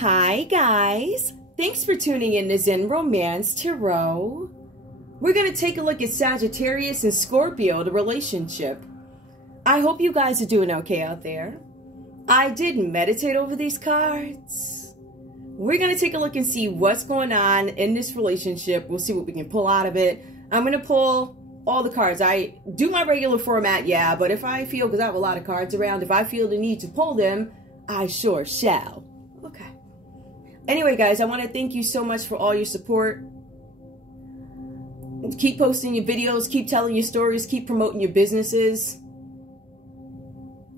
Hi guys, thanks for tuning in to Zen Romance Tarot. We're going to take a look at Sagittarius and Scorpio, the relationship. I hope you guys are doing okay out there. I did meditate over these cards. We're going to take a look and see what's going on in this relationship. We'll see what we can pull out of it. I'm going to pull all the cards. I do my regular format, yeah, but if I feel, because I have a lot of cards around, if I feel the need to pull them, I sure shall. Okay. Anyway, guys, I want to thank you so much for all your support. Keep posting your videos, keep telling your stories, keep promoting your businesses.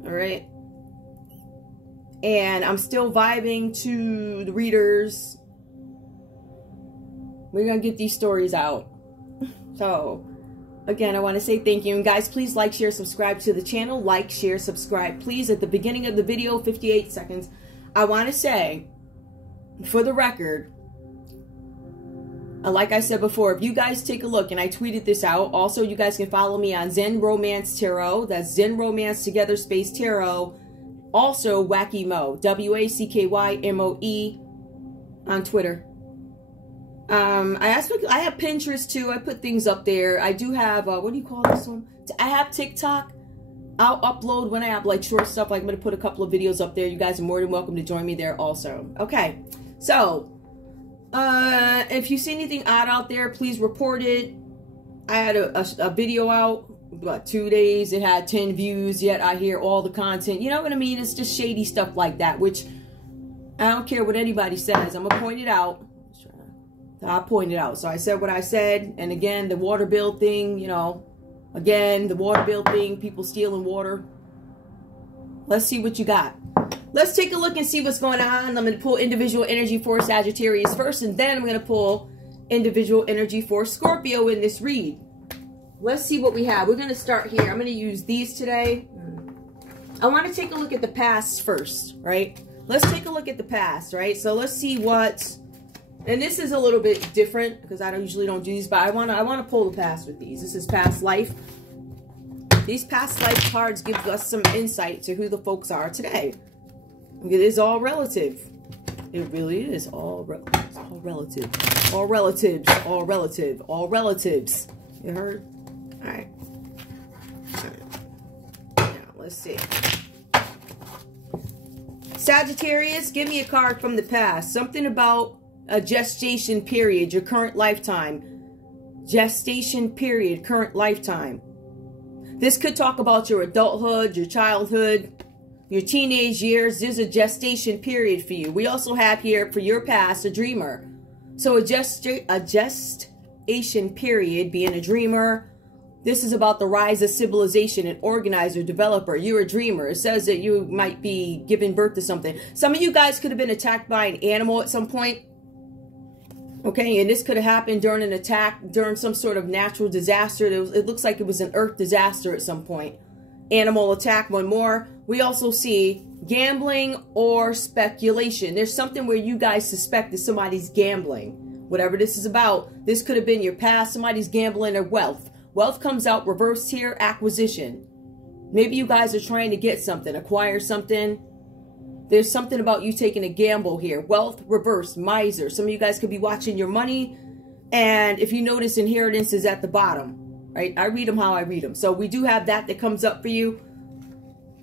All right. And I'm still vibing to the readers. We're going to get these stories out. So, again, I want to say thank you. And guys, please like, share, subscribe to the channel. Like, share, subscribe. Please, at the beginning of the video, 58 seconds, I want to say, for the record, like I said before, if you guys take a look, and I tweeted this out, also you guys can follow me on Zen Romance Tarot. That's Zen Romance together space Tarot. Also Wacky Mo, WACKYMOE on Twitter. I have Pinterest too. I put things up there. I do have what do you call this one? I have TikTok. I'll upload when I have like short stuff. Like I'm gonna put a couple of videos up there. You guys are more than welcome to join me there also. Okay, so if you see anything odd out there, please report it. I had a video out about 2 days. It had 10 views, yet I hear all the content. You know what I mean? It's just shady stuff like that, which I don't care what anybody says. I'm gonna point it out. I pointed out. So I said what I said. And again, the water bill thing, you know, again, the water bill thing, people stealing water. Let's see what you got. Let's take a look and see what's going on. I'm going to pull individual energy for Sagittarius first, and then I'm going to pull individual energy for Scorpio in this read. Let's see what we have. We're going to start here. I'm going to use these today. I want to take a look at the past first, right? Let's take a look at the past, right? So let's see what... And this is a little bit different because I usually don't do these, but I want to pull the past with these. This is past life. These past life cards give us some insight to who the folks are today. It is all relative. It really is all relative. All relatives. All relative. All relatives. You heard? All right. All right. Now let's see. Sagittarius, give me a card from the past. Something about a gestation period, your current lifetime. Gestation period, current lifetime. This could talk about your adulthood, your childhood, your teenage years. There's a gestation period for you. We also have here for your past a dreamer. So a gestation period, being a dreamer. This is about the rise of civilization, an organizer, developer. You're a dreamer. It says that you might be giving birth to something. Some of you guys could have been attacked by an animal at some point. Okay, and this could have happened during an attack, during some sort of natural disaster. It looks like it was an earth disaster at some point. Animal attack, one more. We also see gambling or speculation. There's something where you guys suspect that somebody's gambling. Whatever this is about, this could have been your past. Somebody's gambling or wealth. Wealth comes out reversed here, acquisition. Maybe you guys are trying to get something, acquire something. There's something about you taking a gamble here. Wealth reversed, miser. Some of you guys could be watching your money. And if you notice, inheritance is at the bottom, right? I read them how I read them. So we do have that comes up for you.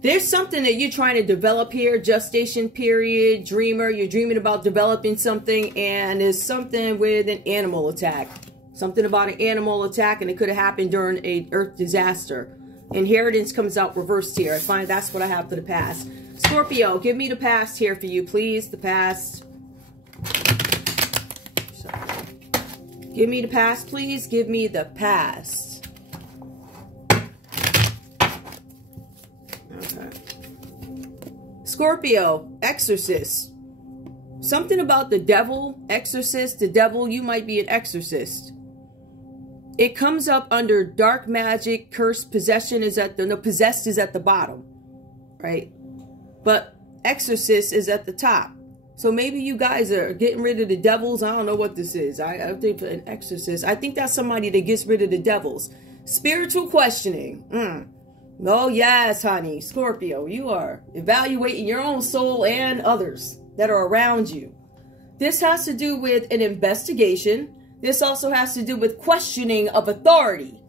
There's something that you're trying to develop here. Gestation period, dreamer. You're dreaming about developing something. And there's something with an animal attack. Something about an animal attack. And it could have happened during a earth disaster. Inheritance comes out reversed here. I find that's what I have for the past. Scorpio, give me the past here for you, please. The past. Give me the past, please. Give me the past. Okay. Scorpio, exorcist. Something about the devil, exorcist, the devil. You might be an exorcist. It comes up under dark magic, curse, possession is at the, no, possessed is at the bottom, right? But exorcist is at the top. So maybe you guys are getting rid of the devils. I don't know what this is. I think an exorcist. I think that's somebody that gets rid of the devils. Spiritual questioning. Oh, yes, honey. Scorpio, you are evaluating your own soul and others. that are around you. This has to do with an investigation. This also has to do with questioning of authority.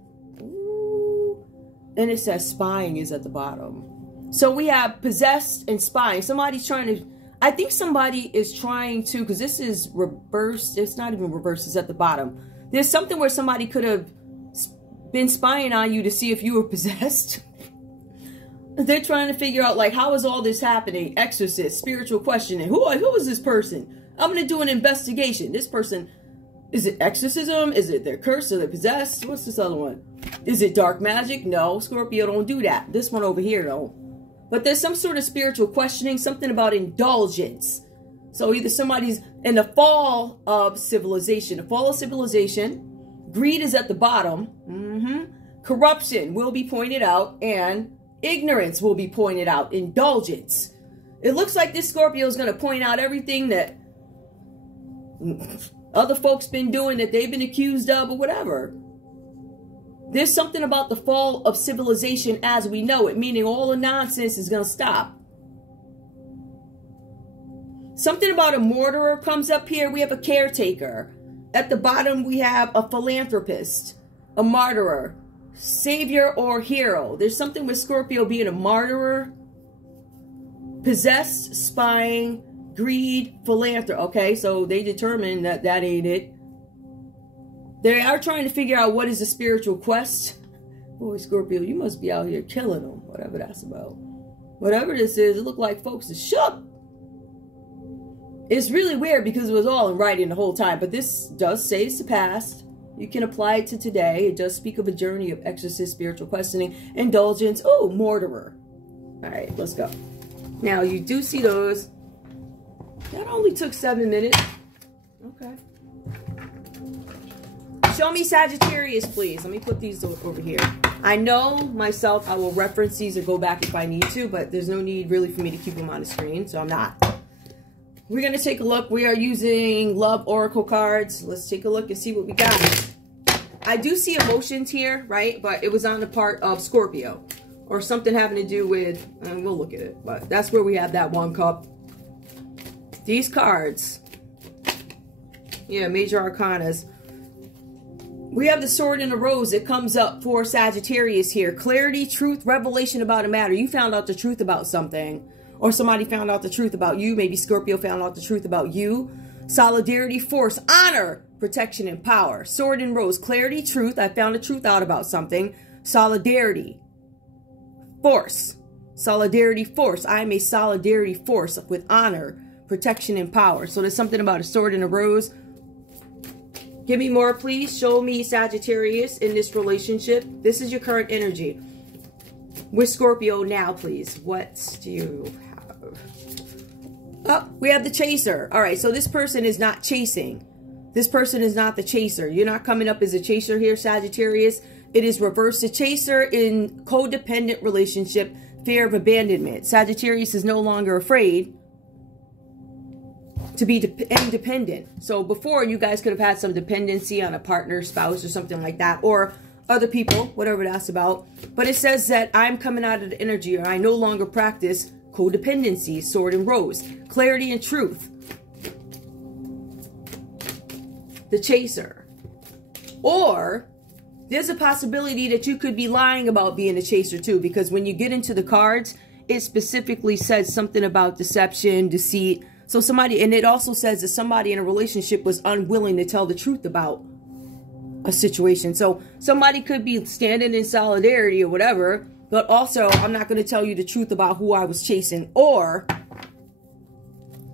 Ooh. And it says spying is at the bottom. So we have possessed and spying. Somebody's trying to, I think somebody is trying to, because this is reversed. It's not even reversed. It's at the bottom. There's something where somebody could have been spying on you to see if you were possessed. They're trying to figure out, like, how is all this happening? Exorcist, spiritual questioning. Who is this person? I'm going to do an investigation. This person, is it exorcism? Is it their curse? Are they possessed? What's this other one? Is it dark magic? No, Scorpio don't do that. This one over here don't. But there's some sort of spiritual questioning, something about indulgence. So either somebody's in the fall of civilization. The fall of civilization. Greed is at the bottom. Corruption will be pointed out. And ignorance will be pointed out. Indulgence. It looks like this Scorpio is going to point out everything that other folks been doing that they've been accused of or whatever. There's something about the fall of civilization as we know it, meaning all the nonsense is going to stop. Something about a mortarer comes up here. We have a caretaker. At the bottom, we have a philanthropist, a martyrer, savior or hero. There's something with Scorpio being a martyrer, possessed, spying, greed, philanthropy. Okay, so they determined that that ain't it. They are trying to figure out what is a spiritual quest. Boy, Scorpio, you must be out here killing them. Whatever that's about. Whatever this is, it looked like folks is shook. It's really weird because it was all in writing the whole time. But this does say it's the past. You can apply it to today. It does speak of a journey of exorcist, spiritual questioning, indulgence. Oh, mortarer. All right, let's go. Now, you do see those. That only took 7 minutes. Okay. Show me Sagittarius, please. Let me put these over here. I know myself, I will reference these or go back if I need to, but there's no need really for me to keep them on the screen, so I'm not. We're going to take a look. We are using Love Oracle cards. Let's take a look and see what we got. I do see emotions here, right? But it was on the part of Scorpio or something having to do with, and we'll look at it, but that's where we have that 1 cup. These cards. Yeah, major arcanas. We have the sword and the rose that comes up for Sagittarius here. Clarity, truth, revelation about a matter. You found out the truth about something. Or somebody found out the truth about you. Maybe Scorpio found out the truth about you. Solidarity, force, honor, protection, and power. Sword and rose. Clarity, truth. I found the truth out about something. Solidarity. Force. Solidarity, force. I am a solidarity force with honor, protection, and power. So there's something about a sword and a rose. Give me more, please. Show me Sagittarius in this relationship. This is your current energy. With Scorpio now, please. What do you have? Oh, we have the chaser. All right, so this person is not chasing. This person is not the chaser. You're not coming up as a chaser here, Sagittarius. It is reverse. The chaser in codependent relationship, fear of abandonment. Sagittarius is no longer afraid to be independent. So before, you guys could have had some dependency on a partner, spouse, or something like that, or other people, whatever that's about. But it says that I'm coming out of the energy, or I no longer practice codependency, sword and rose, clarity and truth. The chaser. Or there's a possibility that you could be lying about being a chaser too, because when you get into the cards, it specifically says something about deception, deceit. So somebody, and it also says that somebody in a relationship was unwilling to tell the truth about a situation. So somebody could be standing in solidarity or whatever, but also I'm not going to tell you the truth about who I was chasing, or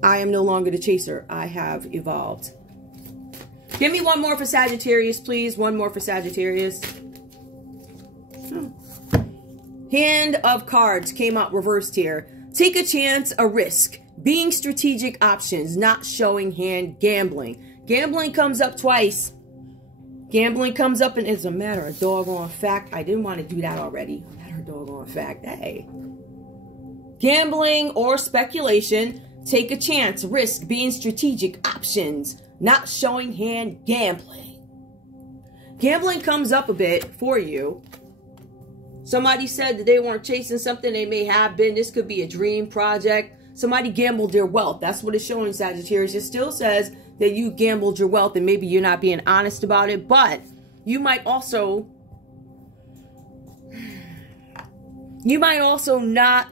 I am no longer the chaser. I have evolved. Give me one more for Sagittarius, please. One more for Sagittarius. Hand of cards came out reversed here. Take a chance, a risk. Being strategic options, not showing hand, gambling. Gambling comes up twice. Gambling comes up, and it's a matter of doggone fact. I didn't want to do that already. A matter of doggone fact. Hey. Gambling or speculation. Take a chance, risk, being strategic options, not showing hand, gambling. Gambling comes up a bit for you. Somebody said that they weren't chasing something. They may have been. This could be a dream project. somebody gambled their wealth. That's what it's showing, Sagittarius. It still says that you gambled your wealth and maybe you're not being honest about it, but you might also not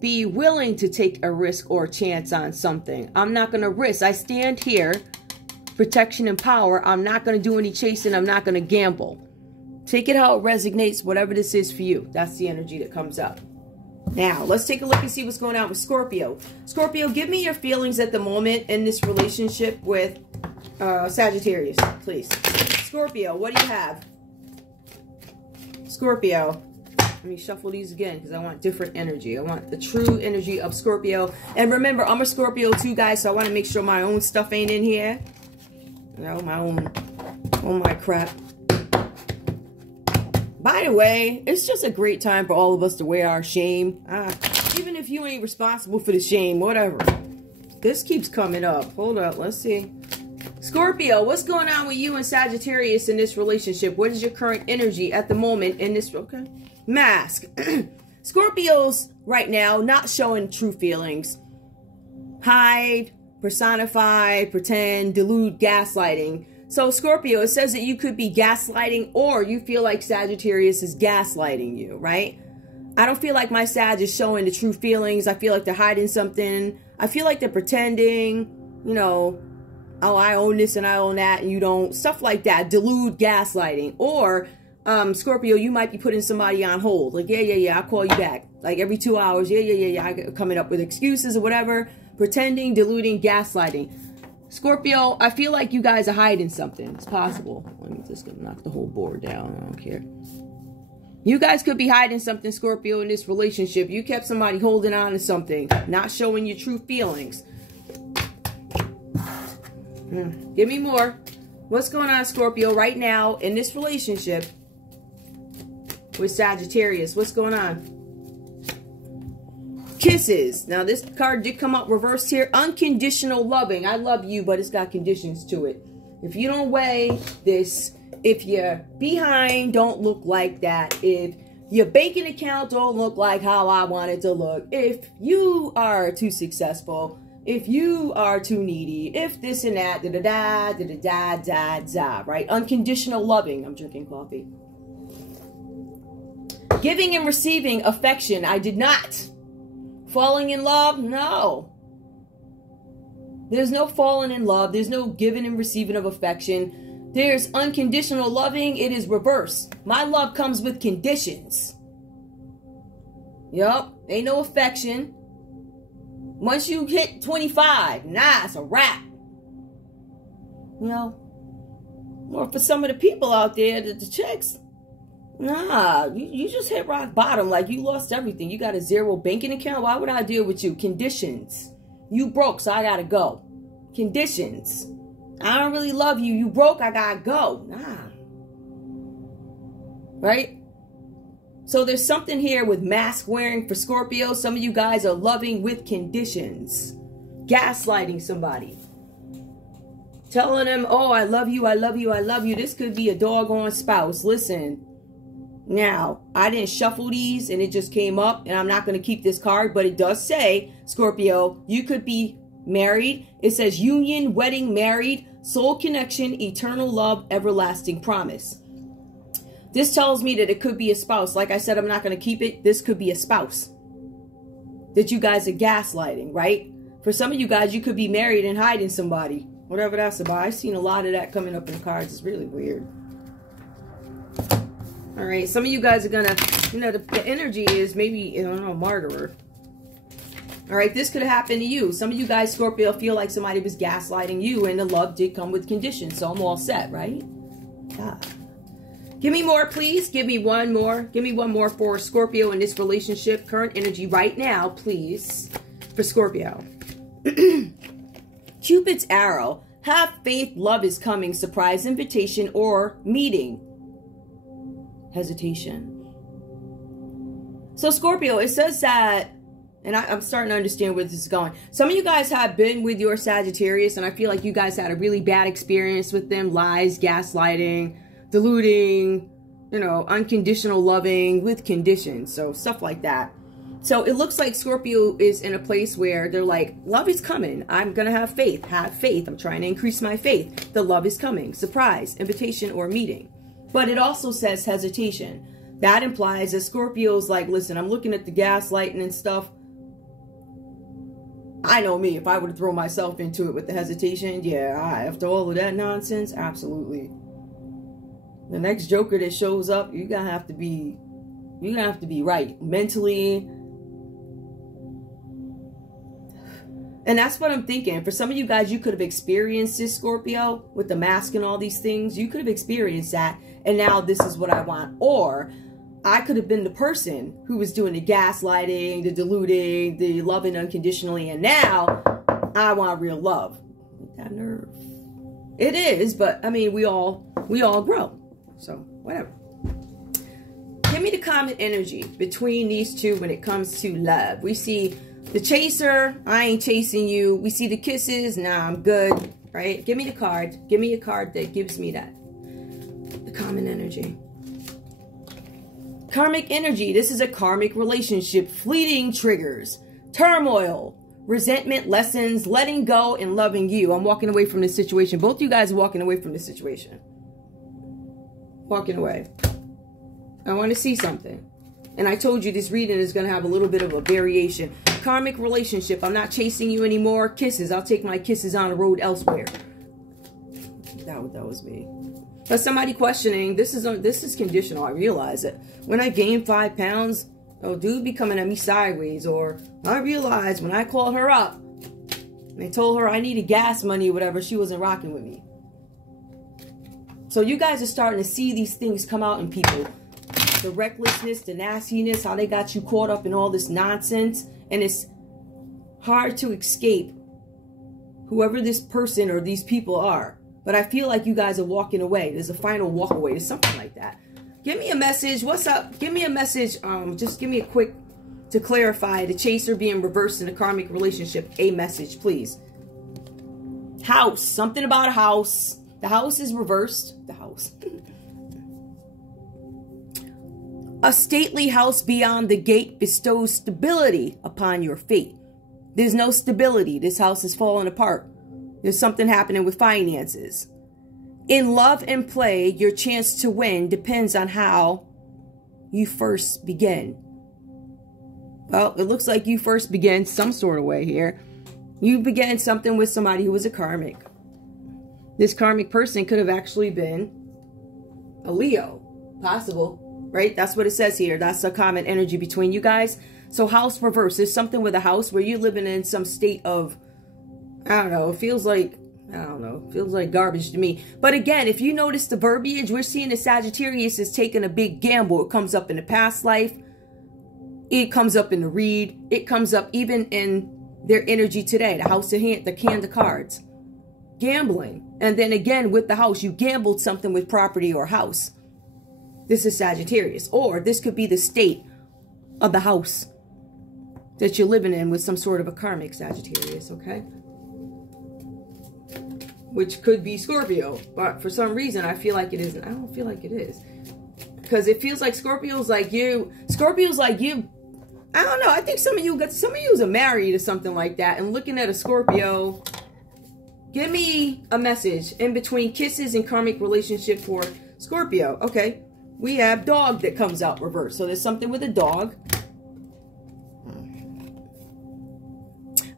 be willing to take a risk or a chance on something. I'm not going to risk. I stand here, protection and power. I'm not going to do any chasing. I'm not going to gamble. Take it how it resonates, whatever this is for you. That's the energy that comes up. Now, let's take a look and see what's going on with Scorpio. Scorpio, give me your feelings at the moment in this relationship with Sagittarius, please. Scorpio, what do you have? Scorpio. Let me shuffle these again because I want different energy. I want the true energy of Scorpio. And remember, I'm a Scorpio too, guys, so I want to make sure my own stuff ain't in here. You know, my own, oh my crap. By the way, it's just a great time for all of us to wear our shame. Even if you ain't responsible for the shame, whatever. This keeps coming up. Hold up, let's see. Scorpio, what's going on with you and Sagittarius in this relationship? What is your current energy at the moment in this? Okay. Mask. Scorpios right now not showing true feelings. Hide, personify, pretend, delude, gaslighting. So Scorpio, it says that you could be gaslighting or you feel like Sagittarius is gaslighting you, right? I don't feel like my Sag is showing the true feelings. I feel like they're hiding something. I feel like they're pretending, you know, oh, I own this and I own that and you don't. Stuff like that. Delude, gaslighting. Or Scorpio, you might be putting somebody on hold. Like, yeah, I'll call you back. Like every 2 hours. Yeah. Coming up with excuses or whatever. Pretending, deluding, gaslighting. Scorpio, I feel like you guys are hiding something. It's possible. Let me just knock the whole board down. I don't care. You guys could be hiding something, Scorpio, in this relationship. You kept somebody holding on to something. Not showing your true feelings. Give me more. What's going on, Scorpio, right now in this relationship with Sagittarius? What's going on? Kisses. Now, this card did come up reversed here. Unconditional loving. I love you, but it's got conditions to it. If you don't weigh this, if you're behind, don't look like that. If your banking account don't look like how I want it to look. If you are too successful. If you are too needy. If this and that. Da-da-da. Right? Unconditional loving. I'm drinking coffee. Giving and receiving affection. I did not. Falling in love? No. There's no falling in love. There's no giving and receiving of affection. There's unconditional loving. It is reverse. My love comes with conditions. Yup. Ain't no affection. Once you hit 25, nah, it's a wrap. You know? Or for some of the people out there, the chicks, nah, you just hit rock bottom. Like you lost everything. You got a zero banking account. Why would I deal with you? Conditions. You broke, so I gotta go. Conditions. I don't really love you. You broke, I gotta go. Nah. Right? So there's something here with mask wearing for Scorpio. Some of you guys are loving with conditions. Gaslighting somebody. Telling them, oh, I love you, I love you, I love you. This could be a doggone spouse. Listen. Now, I didn't shuffle these and it just came up and I'm not going to keep this card, but it does say, Scorpio, you could be married. It says union, wedding, married, soul connection, eternal love, everlasting promise. This tells me that it could be a spouse. Like I said, I'm not going to keep it. This could be a spouse that you guys are gaslighting, right? For some of you guys, you could be married and hiding somebody. Whatever that's about. I've seen a lot of that coming up in the cards. It's really weird. All right, some of you guys are going to, you know, the energy is maybe, I don't know, martyrer. All right, this could have happened to you. Some of you guys, Scorpio, feel like somebody was gaslighting you and the love did come with conditions. So I'm all set, right? God. Give me more, please. Give me one more. Give me one more for Scorpio in this relationship. Current energy right now, please, for Scorpio. Cupid's arrow. Have faith, love is coming. Surprise invitation or meeting. Hesitation. So Scorpio, it says that, and I'm starting to understand where this is going. Some of you guys have been with your Sagittarius, and I feel like you guys had a really bad experience with them. Lies, gaslighting, deluding, you know, unconditional loving with conditions. So stuff like that. So it looks like Scorpio is in a place where they're like, love is coming. I'm going to have faith. Have faith. I'm trying to increase my faith. The love is coming. Surprise, invitation, or meeting. But it also says hesitation. That implies that Scorpio's like, listen, I'm looking at the gaslighting and stuff. I know me. If I would throw myself into it with the hesitation, yeah, after all of that nonsense, absolutely. The next joker that shows up, you're going to have to be right mentally. And that's what I'm thinking. For some of you guys, you could have experienced this, Scorpio, with the mask and all these things. You could have experienced that. And now this is what I want. Or I could have been the person who was doing the gaslighting, the deluding, the loving unconditionally. And now I want real love. That nerve. It is, but I mean, we all grow. So whatever. Give me the common energy between these two when it comes to love. We see the chaser, I ain't chasing you. We see the kisses, nah, I'm good, right? Give me the card. Give me a card that gives me that. The common energy. Karmic energy. This is a karmic relationship. Fleeting triggers. Turmoil. Resentment, lessons, letting go, and loving you. I'm walking away from this situation. Both you guys are walking away from this situation. Walking away. I want to see something. And I told you this reading is going to have a little bit of a variation. Karmic relationship. I'm not chasing you anymore. Kisses. I'll take my kisses on the road elsewhere. That was me. But somebody questioning, this is conditional. I realize it. When I gain 5 pounds, oh, dude be coming at me sideways. Or I realized when I called her up and I told her I needed gas money or whatever, she wasn't rocking with me. So you guys are starting to see these things come out in people. The recklessness, the nastiness, how they got you caught up in all this nonsense. And it's hard to escape whoever this person or these people are. But I feel like you guys are walking away. There's a final walk away. There's something like that. Give me a message. What's up? Give me a message. Just give me a quick, to clarify, the chaser being reversed in a karmic relationship. A message, please. House. Something about a house. The house is reversed. The house. A stately house beyond the gate bestows stability upon your fate. There's no stability. This house is falling apart. There's something happening with finances. In love and play, your chance to win depends on how you first begin. Well, it looks like you first began some sort of way here. You began something with somebody who was a karmic. This karmic person could have actually been a Leo. Possible. Right? That's what it says here. That's a common energy between you guys. So house reverse. There's something with a house where you're living in some state of, I don't know, it feels like, I don't know, feels like garbage to me. But again, if you notice the verbiage, we're seeing the Sagittarius is taking a big gamble. It comes up in the past life. It comes up in the read. It comes up even in their energy today. The house of hand, the hand of cards. Gambling. And then again, with the house, you gambled something with property or house. This is Sagittarius. Or this could be the state of the house that you're living in with some sort of a karmic Sagittarius, okay? Which could be Scorpio. But for some reason, I feel like it isn't. I don't feel like it is. Because it feels like Scorpio's like you. Scorpio's like you. I don't know. I think some of you are married or something like that. And looking at a Scorpio, give me a message in between kisses and karmic relationship for Scorpio. Okay. We have dog that comes out reversed. So there's something with a dog.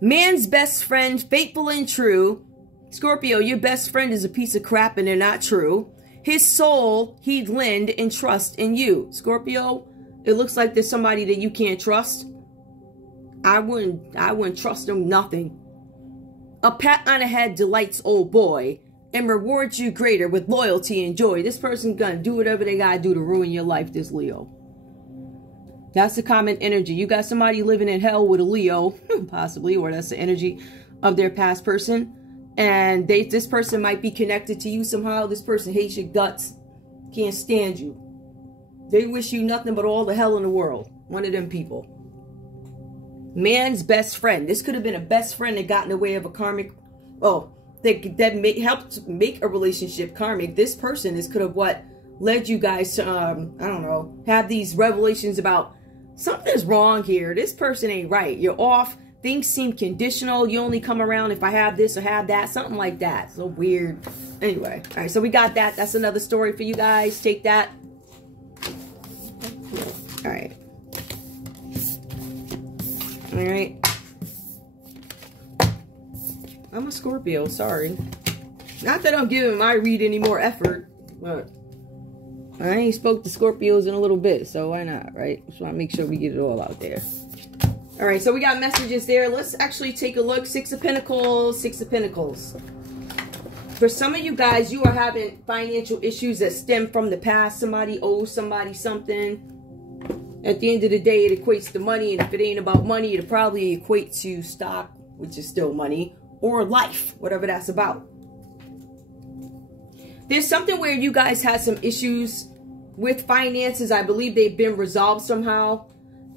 Man's best friend, faithful and true. Scorpio, your best friend is a piece of crap and they're not true. His soul, he'd lend and trust in you. Scorpio, it looks like there's somebody that you can't trust. I wouldn't trust him nothing. A pat on the head delights old boy and rewards you greater with loyalty and joy. This person's gonna do whatever they gotta do to ruin your life, this Leo. That's the common energy. You got somebody living in hell with a Leo, possibly, or that's the energy of their past person. And this person might be connected to you somehow. This person hates your guts, can't stand you. They wish you nothing but all the hell in the world. One of them people. Man's best friend. This could have been a best friend that got in the way of a karmic, that helped make a relationship karmic. This person could have what led you guys to, I don't know, have these revelations about something's wrong here. This person ain't right. You're off. Things seem conditional. You only come around if I have this or have that. Something like that. So weird. Anyway. All right. So we got that. That's another story for you guys. Take that. All right. All right. I'm a Scorpio. Sorry. Not that I'm giving my read any more effort, but I ain't spoke to Scorpios in a little bit, so why not, right? Just want to make sure we get it all out there. All right, so we got messages there. Let's actually take a look. Six of Pentacles, Six of Pentacles. For some of you guys, you are having financial issues that stem from the past. Somebody owes somebody something. At the end of the day, it equates to money, and if it ain't about money, it'll probably equate to stock, which is still money, or life, whatever that's about. There's something where you guys had some issues with finances. I believe they've been resolved somehow.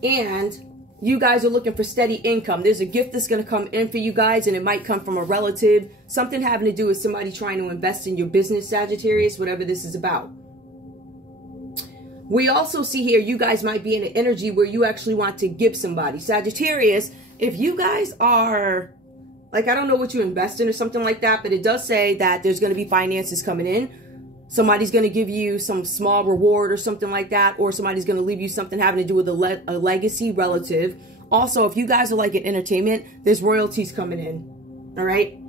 And you guys are looking for steady income. There's a gift that's going to come in for you guys, and it might come from a relative. Something having to do with somebody trying to invest in your business, Sagittarius, whatever this is about. We also see here you guys might be in an energy where you actually want to give somebody. Sagittarius, if you guys are... like, I don't know what you invest in or something like that, but it does say that there's going to be finances coming in. Somebody's going to give you some small reward or something like that, or somebody's going to leave you something having to do with a legacy relative. Also, if you guys are like in entertainment, there's royalties coming in. All right?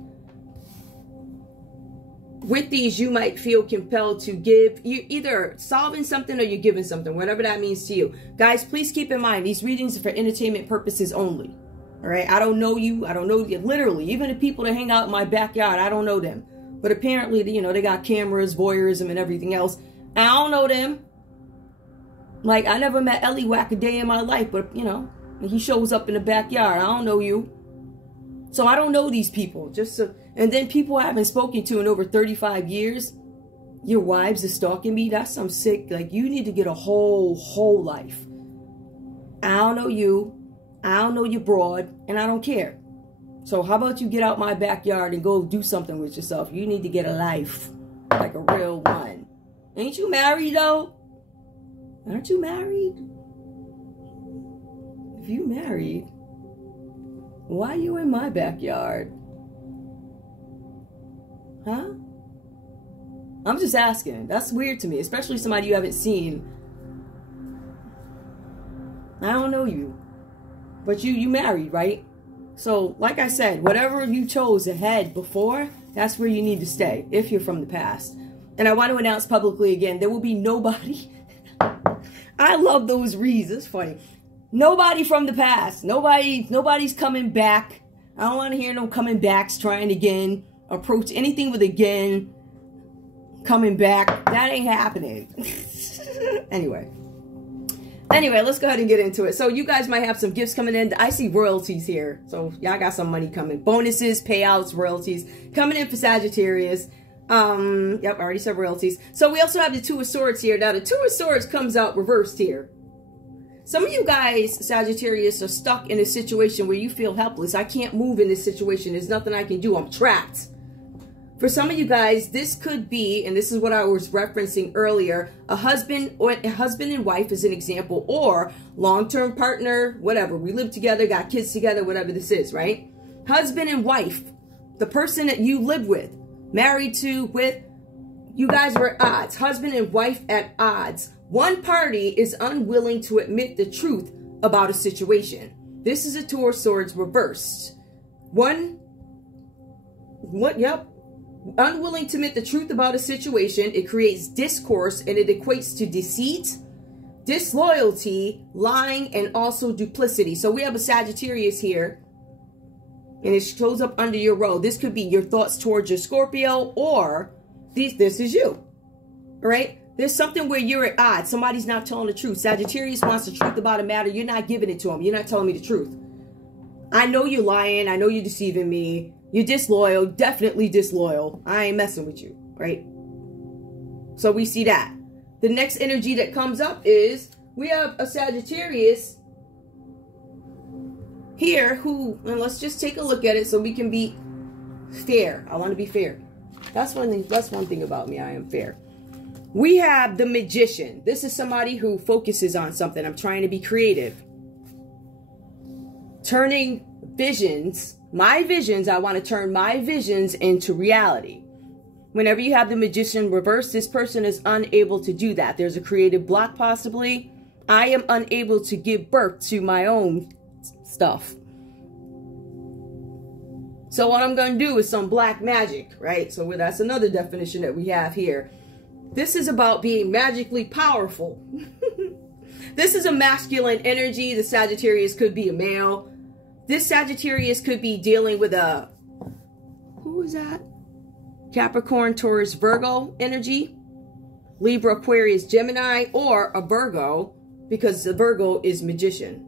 With these, you might feel compelled to give. You're either solving something or you're giving something, whatever that means to you. Guys, please keep in mind, these readings are for entertainment purposes only. All right, I don't know you. I don't know you. Literally, even the people that hang out in my backyard, I don't know them. But apparently, you know, they got cameras, voyeurism, and everything else. I don't know them. Like, I never met Eliwak a day in my life, but, you know, he shows up in the backyard. I don't know you. So I don't know these people. Just so, and then people I haven't spoken to in over 35 years. Your wives are stalking me. That's some sick. Like, you need to get a whole life. I don't know you. I don't know your broad, and I don't care. So how about you get out my backyard and go do something with yourself? You need to get a life, like a real one. Ain't you married, though? Aren't you married? If you married, why are you in my backyard? Huh? I'm just asking. That's weird to me, especially somebody you haven't seen. I don't know you. But you married, right? So, like I said, whatever you chose ahead before, that's where you need to stay, if you're from the past. And I want to announce publicly again, there will be nobody. I love those reads. It's funny. Nobody from the past. Nobody's coming back. I don't want to hear no coming backs, trying again. Approach anything with again. Coming back. That ain't happening. Anyway, let's go ahead and get into it. So you guys might have some gifts coming in. I see royalties here. So y'all got some money coming. Bonuses, payouts, royalties coming in for Sagittarius. Yep, I already said royalties. So we also have the Two of Swords here. Now the Two of Swords comes out reversed here. Some of you guys, Sagittarius, are stuck in a situation where you feel helpless. I can't move in this situation. There's nothing I can do. I'm trapped. For some of you guys, this could be, and this is what I was referencing earlier, a husband and wife is an example, or long-term partner, whatever. We live together, got kids together, whatever this is, right? Husband and wife, the person that you live with, married to, with, you guys are at odds. Husband and wife at odds. One party is unwilling to admit the truth about a situation. This is a Two of Swords reversed. Unwilling to admit the truth about a situation. It creates discourse, and it equates to deceit, disloyalty, lying, and also duplicity. So we have a Sagittarius here, and it shows up under your row. This could be your thoughts towards your Scorpio, or this is you. All right? There's something where you're at odds. Somebody's not telling the truth. Sagittarius wants the truth about a matter. You're not giving it to him. You're not telling me the truth. I know you're lying. I know you're deceiving me. You're disloyal, definitely disloyal. I ain't messing with you, right? So we see that. The next energy that comes up is we have a Sagittarius here who, and let's just take a look at it so we can be fair. I want to be fair. That's one thing about me. I am fair. We have the Magician. This is somebody who focuses on something. I'm trying to be creative. Turning visions, my visions, I want to turn my visions into reality. Whenever you have the Magician reversed, this person is unable to do that. There's a creative block possibly. I am unable to give birth to my own stuff. So what I'm going to do is some black magic, right? So that's another definition that we have here. This is about being magically powerful. This is a masculine energy. The Sagittarius could be a male. This Sagittarius could be dealing with a, who is that? Capricorn, Taurus, Virgo energy. Libra, Aquarius, Gemini, or a Virgo, because the Virgo is magician.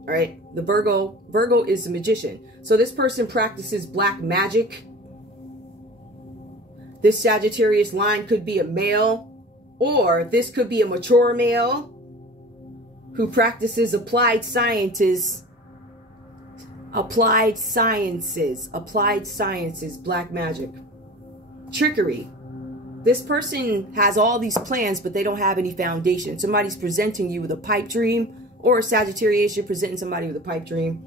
All right, the Virgo is the magician. So this person practices black magic. This Sagittarius line could be a male, or this could be a mature male who practices applied sciences, black magic. Trickery. This person has all these plans, but they don't have any foundation. Somebody's presenting you with a pipe dream, or Sagittarius, you're presenting somebody with a pipe dream.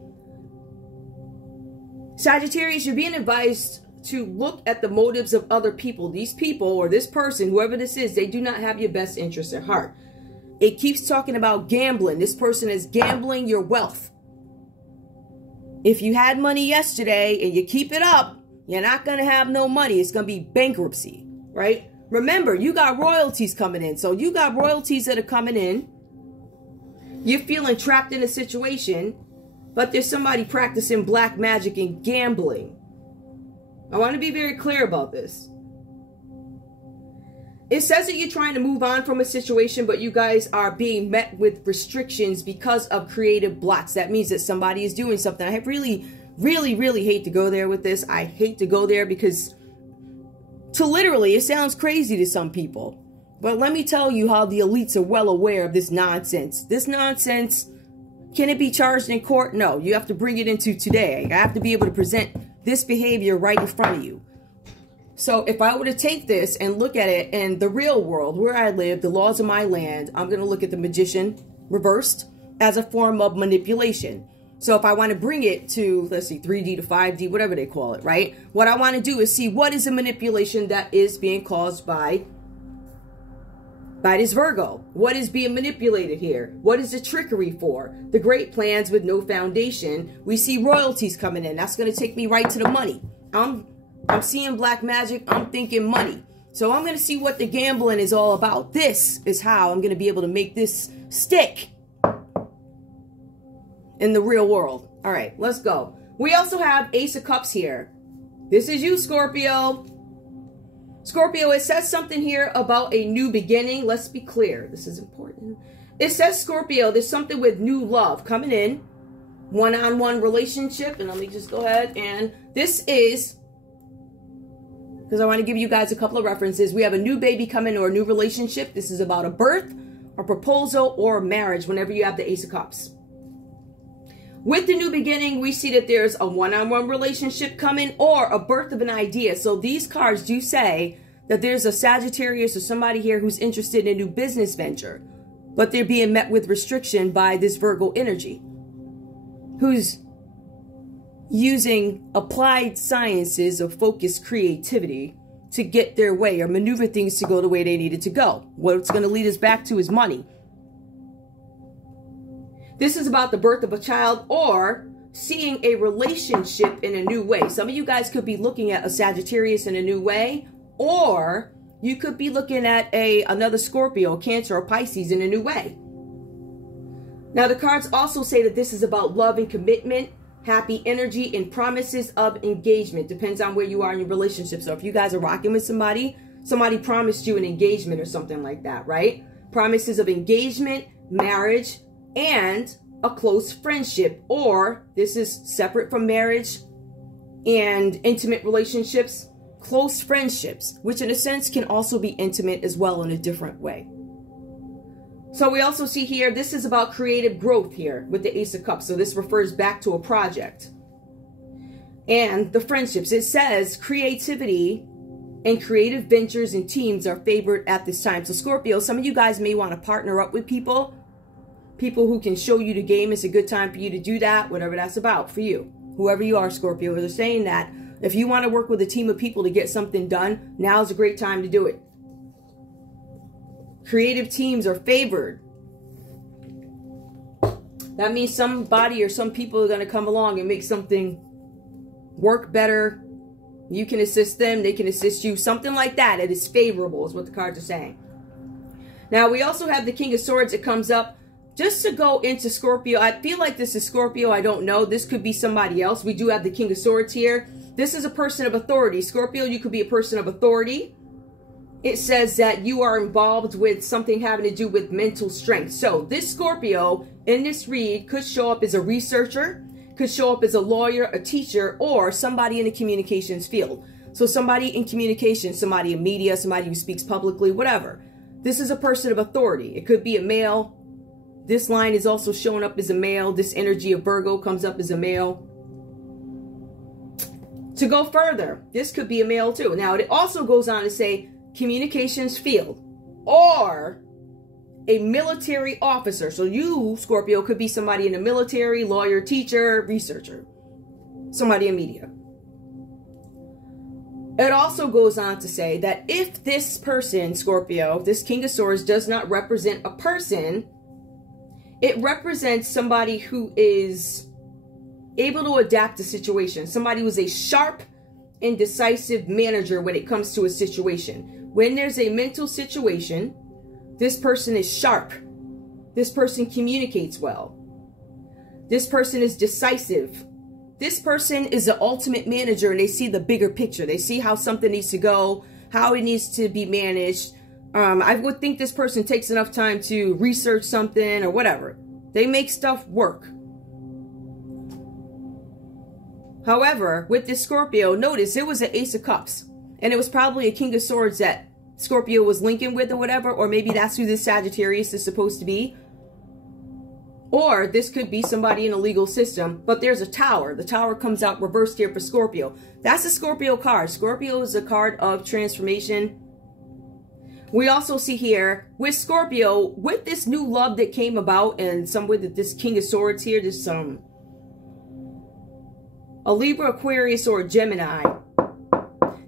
Sagittarius, you're being advised to look at the motives of other people. These people, or this person, whoever this is, they do not have your best interest at heart. It keeps talking about gambling. This person is gambling your wealth. If you had money yesterday and you keep it up, you're not going to have no money. It's going to be bankruptcy, right? Remember, you got royalties coming in. So you got royalties that are coming in. You're feeling trapped in a situation, but there's somebody practicing black magic and gambling. I want to be very clear about this. It says that you're trying to move on from a situation, but you guys are being met with restrictions because of creative blocks. That means that somebody is doing something. I really hate to go there with this. I hate to go there because literally, it sounds crazy to some people. But let me tell you how the elites are well aware of this nonsense. This nonsense, can it be charged in court? No, you have to bring it into today. I have to be able to present this behavior right in front of you. So if I were to take this and look at it in the real world, where I live, the laws of my land, I'm going to look at the Magician reversed as a form of manipulation. So if I want to bring it to, let's see, 3D to 5D, whatever they call it, right? What I want to do is see what is a manipulation that is being caused by this Virgo. What is being manipulated here? What is the trickery for? The great plans with no foundation. We see royalties coming in. That's going to take me right to the money. I'm seeing black magic. I'm thinking money. So I'm going to see what the gambling is all about. This is how I'm going to be able to make this stick in the real world. All right, let's go. We also have Ace of Cups here. This is you, Scorpio. Scorpio, it says something here about a new beginning. Let's be clear. This is important. It says, Scorpio, there's something with new love coming in. One-on-one relationship. And let me just go ahead. And this is, because I want to give you guys a couple of references. We have a new baby coming or a new relationship. This is about a birth, a proposal, or a marriage whenever you have the Ace of Cups. With the new beginning, we see that there's a one-on-one relationship coming or a birth of an idea. So these cards do say that there's a Sagittarius or somebody here who's interested in a new business venture, but they're being met with restriction by this Virgo energy, who's using applied sciences or focused creativity to get their way or maneuver things to go the way they needed to go. What it's going to lead us back to is money. This is about the birth of a child or seeing a relationship in a new way. Some of you guys could be looking at a Sagittarius in a new way, or you could be looking at another Scorpio, Cancer, or Pisces in a new way. Now, the cards also say that this is about love and commitment, happy energy, and promises of engagement. Depends on where you are in your relationship. So if you guys are rocking with somebody promised you an engagement or something like that, right? Promises of engagement, marriage, and a close friendship, or this is separate from marriage and intimate relationships, close friendships, which in a sense can also be intimate as well in a different way. So we also see here, this is about creative growth here with the Ace of Cups. So this refers back to a project. And the friendships, it says creativity and creative ventures and teams are favored at this time. So Scorpio, some of you guys may want to partner up with people who can show you the game. It's a good time for you to do that, whatever that's about for you. Whoever you are, Scorpio, they're saying that if you want to work with a team of people to get something done, now's a great time to do it. Creative teams are favored. That means somebody or some people are going to come along and make something work better. You can assist them. They can assist you. Something like that. It is favorable is what the cards are saying. Now, we also have the King of Swords that comes up. Just to go into Scorpio, I feel like this is Scorpio. I don't know. This could be somebody else. We do have the King of Swords here. This is a person of authority. Scorpio, you could be a person of authority. It says that you are involved with something having to do with mental strength. So this Scorpio in this read could show up as a researcher, could show up as a lawyer, a teacher, or somebody in the communications field. So somebody in communications, somebody in media, somebody who speaks publicly, whatever. This is a person of authority. It could be a male. This line is also showing up as a male. This energy of Virgo comes up as a male. To go further, this could be a male too. Now, it also goes on to say communications field or a military officer. So you, Scorpio, could be somebody in the military, lawyer, teacher, researcher, somebody in media. It also goes on to say that if this person, Scorpio, this King of Swords, does not represent a person, it represents somebody who is able to adapt to situations. Somebody who's a sharp and decisive manager when it comes to a situation. When there's a mental situation, this person is sharp. This person communicates well. This person is decisive. This person is the ultimate manager and they see the bigger picture. They see how something needs to go, how it needs to be managed. I would think this person takes enough time to research something or whatever. They make stuff work. However, with this Scorpio, notice it was an Ace of Cups. And it was probably a King of Swords that Scorpio was linking with or whatever. Or maybe that's who this Sagittarius is supposed to be. Or this could be somebody in a legal system. But there's a Tower. The Tower comes out reversed here for Scorpio. That's a Scorpio card. Scorpio is a card of transformation. We also see here with Scorpio, with this new love that came about and some with this King of Swords here, this a Libra, Aquarius, or a Gemini.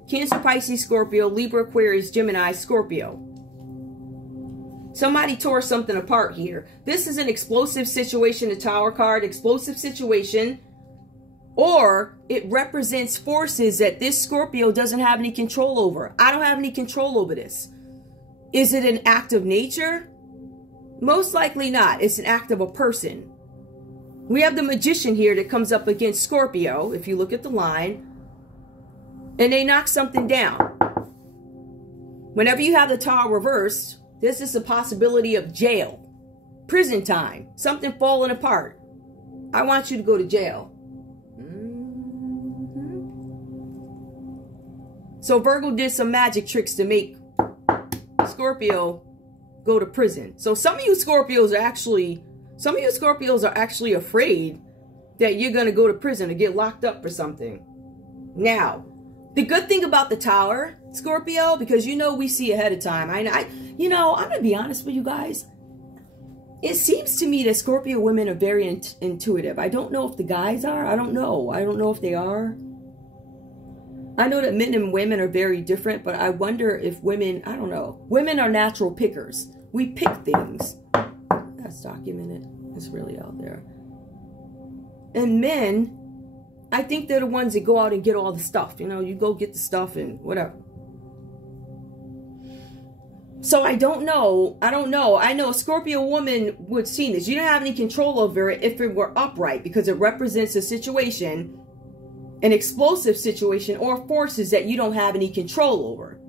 Cancer, Pisces, Scorpio, Libra, Aquarius, Gemini, Scorpio. Somebody tore something apart here. This is an explosive situation, a Tower card, explosive situation. Or it represents forces that this Scorpio doesn't have any control over. I don't have any control over this. Is it an act of nature? Most likely not. It's an act of a person. We have the Magician here that comes up against Scorpio, if you look at the line. And they knock something down. Whenever you have the Tower reversed, this is a possibility of jail. Prison time. Something falling apart. I want you to go to jail. So Virgo did some magic tricks to make Scorpio go to prison. So some of you Scorpios are actually afraid that you're going to go to prison or get locked up for something. Now, the good thing about the Tower, Scorpio, because you know we see ahead of time. I'm going to be honest with you guys. It seems to me that Scorpio women are very intuitive. I don't know if the guys are. I don't know. I don't know if they are. I know that men and women are very different, but I wonder if women, I don't know. Women are natural pickers. We pick things. That's documented. It's really out there. And men, I think they're the ones that go out and get all the stuff. You know, you go get the stuff and whatever. So I don't know. I don't know. I know a Scorpio woman would see this. You don't have any control over it if it were upright because it represents a situation, an explosive situation, or forces that you don't have any control over.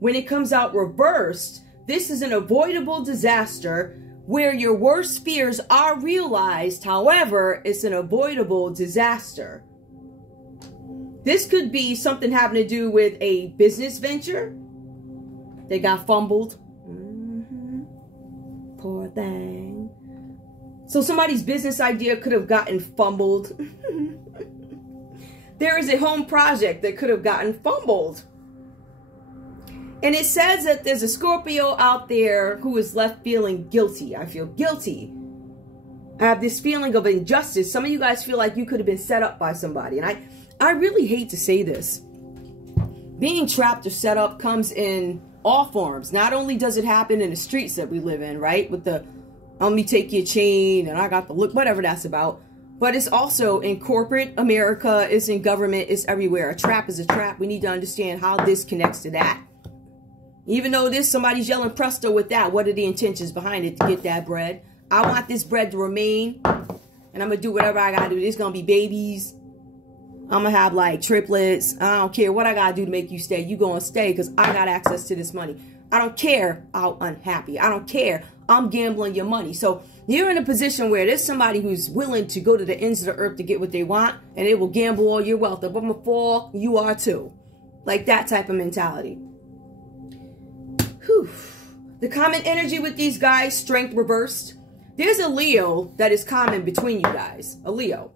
When it comes out reversed, this is an avoidable disaster where your worst fears are realized. However, it's an avoidable disaster. This could be something having to do with a business venture. They got fumbled. Poor thing. So somebody's business idea could have gotten fumbled. There is a home project that could have gotten fumbled. And it says that there's a Scorpio out there who is left feeling guilty. I feel guilty. I have this feeling of injustice. Some of you guys feel like you could have been set up by somebody. And I really hate to say this. Being trapped or set up comes in all forms. Not only does it happen in the streets that we live in, right? With the, let me take your chain and I got the look, whatever that's about. But it's also in corporate America, it's in government, it's everywhere. A trap is a trap. We need to understand how this connects to that. Even though somebody's yelling presto with that, what are the intentions behind it to get that bread? I want this bread to remain, and I'm going to do whatever I got to do. There's going to be babies. I'm going to have like triplets. I don't care what I got to do to make you stay. You going to stay because I got access to this money. I don't care how unhappy. I don't care. I'm gambling your money. So you're in a position where there's somebody who's willing to go to the ends of the earth to get what they want, and they will gamble all your wealth. If I'm going to fall, you are too. Like that type of mentality. Whew. The common energy with these guys, strength reversed. There's a Leo that is common between you guys. A Leo.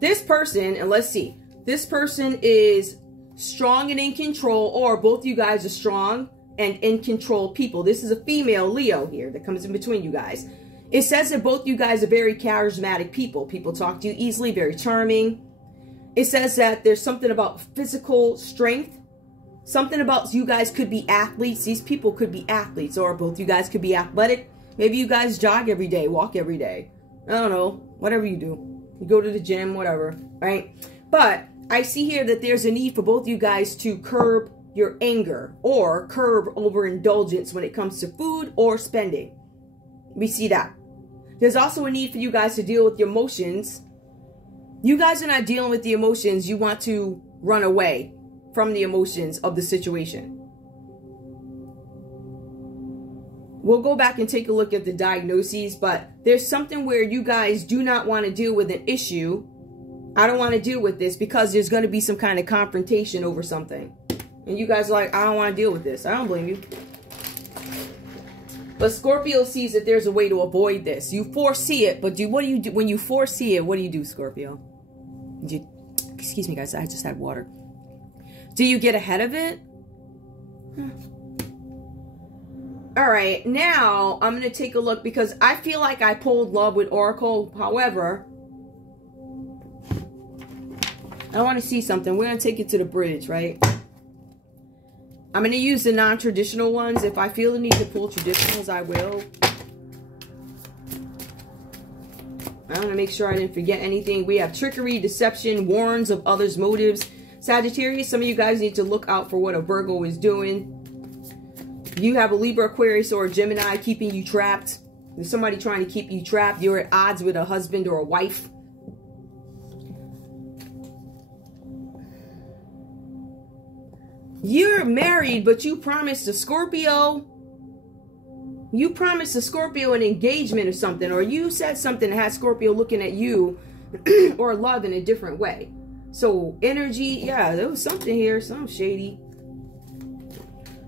This person, and let's see. This person is strong and in control, or both you guys are strong and in control people. This is a female Leo here that comes in between you guys. It says that both you guys are very charismatic people. People talk to you easily, very charming. It says that there's something about physical strength. Something about you guys could be athletes. These people could be athletes, or both you guys could be athletic. Maybe you guys jog every day, walk every day. I don't know, whatever you do. You go to the gym, whatever, right? But I see here that there's a need for both you guys to curb your anger or curb overindulgence when it comes to food or spending. We see that. There's also a need for you guys to deal with your emotions. You guys are not dealing with the emotions. You want to run away from the emotions of the situation. We'll go back and take a look at the diagnoses, but there's something where you guys do not want to deal with an issue. I don't want to deal with this because there's going to be some kind of confrontation over something. And you guys are like, I don't want to deal with this. I don't blame you. But Scorpio sees that there's a way to avoid this. You foresee it, but what do you do when you foresee it? What do you do, Scorpio? Excuse me, guys. I just had water. Do you get ahead of it? All right, now I'm going to take a look because I feel like I pulled love with Oracle. However, I want to see something. We're going to take it to the bridge, right? I'm going to use the non-traditional ones. If I feel the need to pull traditionals, I will. I want to make sure I didn't forget anything. We have trickery, deception, warns of others' motives. Sagittarius, some of you guys need to look out for what a Virgo is doing. You have a Libra, Aquarius, or a Gemini keeping you trapped. There's somebody trying to keep you trapped. You're at odds with a husband or a wife. You're married, but you promised a Scorpio. You promised a Scorpio an engagement or something. Or you said something that had Scorpio looking at you or love in a different way. So energy, yeah, there was something here. Something shady.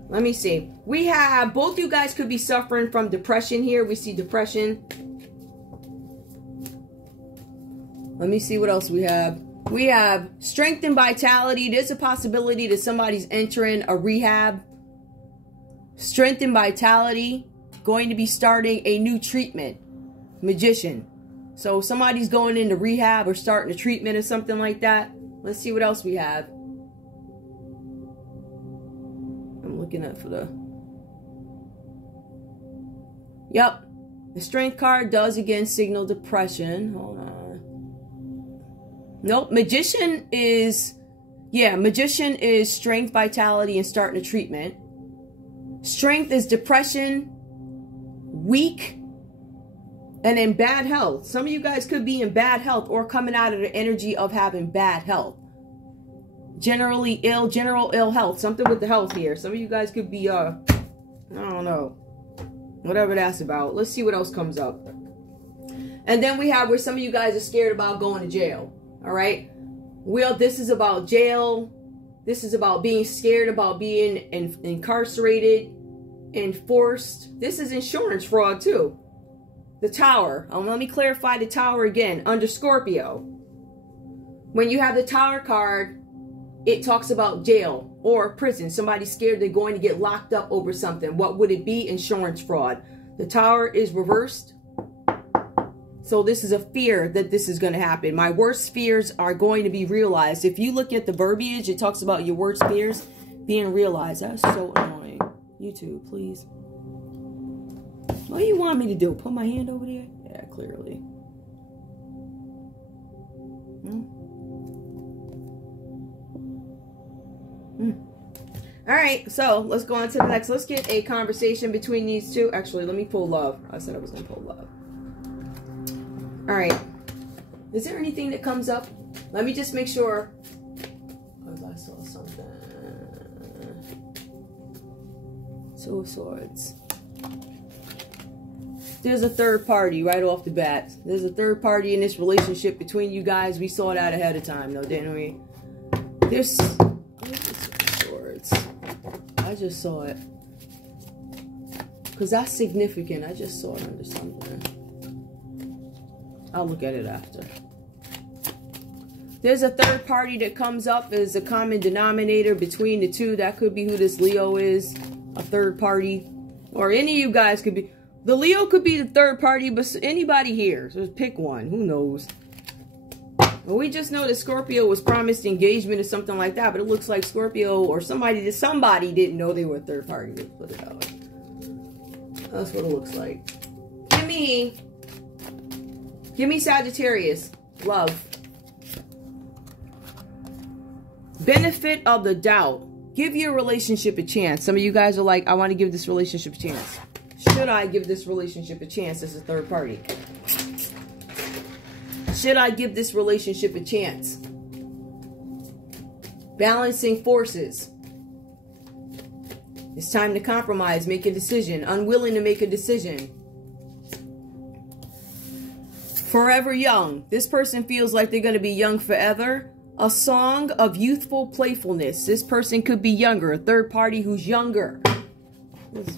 Let me see. We have, both you guys could be suffering from depression here. We see depression. Let me see what else we have. We have strength and vitality. There's a possibility that somebody's entering a rehab. Strength and vitality. Going to be starting a new treatment. Magician. So somebody's going into rehab or starting a treatment or something like that. Let's see what else we have. I'm looking up for the... Yep. The strength card does again signal depression. Hold on. Nope. Magician is... Yeah, magician is strength, vitality, and starting a treatment. Strength is depression, weak, and in bad health. Some of you guys could be in bad health or coming out of the energy of having bad health. Generally ill, general ill health. Something with the health here. Some of you guys could be, I don't know. Whatever that's about. Let's see what else comes up. And then we have where some of you guys are scared about going to jail. All right. Well, this is about jail. This is about being scared about being incarcerated, enforced. This is insurance fraud too. The Tower. Let me clarify the Tower again. Under Scorpio, when you have the Tower card, it talks about jail or prison. Somebody's scared they're going to get locked up over something. What would it be? Insurance fraud. The Tower is reversed. So this is a fear that this is going to happen. My worst fears are going to be realized. If you look at the verbiage, it talks about your worst fears being realized. That's so annoying. YouTube, please. What do you want me to do? Put my hand over there? Yeah, clearly. All right, so let's go on to the next. Let's get a conversation between these two. Actually, let me pull love. I said I was going to pull love. All right. Is there anything that comes up? Let me just make sure. Oh, I saw something. Two of Swords. There's a third party right off the bat. There's a third party in this relationship between you guys. We saw that ahead of time, though, didn't we? There's Swords. I just saw it. Because that's significant. I just saw it under something. I'll look at it after. There's a third party that comes up as a common denominator between the two. That could be who this Leo is. A third party. Or any of you guys could be. The Leo could be the third party, but anybody here. So pick one. Who knows? Well, we just know that Scorpio was promised engagement or something like that. But it looks like Scorpio or somebody didn't know they were a third party. Let's put it that way. That's what it looks like. Give me Sagittarius. Love. Benefit of the doubt. Give your relationship a chance. Some of you guys are like, I want to give this relationship a chance. Should I give this relationship a chance as a third party? Should I give this relationship a chance? Balancing forces. It's time to compromise, make a decision. Unwilling to make a decision. Forever young. This person feels like they're going to be young forever. A song of youthful playfulness. This person could be younger. A third party who's younger.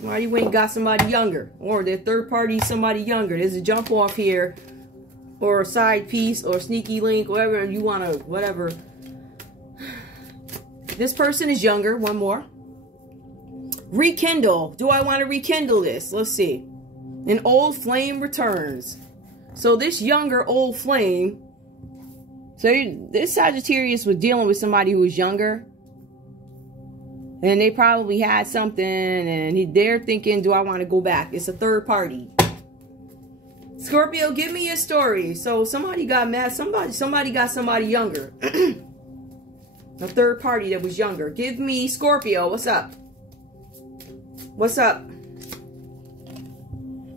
Why you ain't got somebody younger? Or their third party somebody younger. There's a jump off here. Or a side piece. Or sneaky link. Whatever you want to. Whatever. This person is younger. One more. Rekindle. Do I want to rekindle this? Let's see. An old flame returns. So this younger old flame. So this Sagittarius was dealing with somebody who was younger. And they probably had something. And they're thinking, do I want to go back? It's a third party. Scorpio, give me your story. So somebody got mad. Somebody got somebody younger. A third party that was younger. Give me Scorpio. What's up? What's up?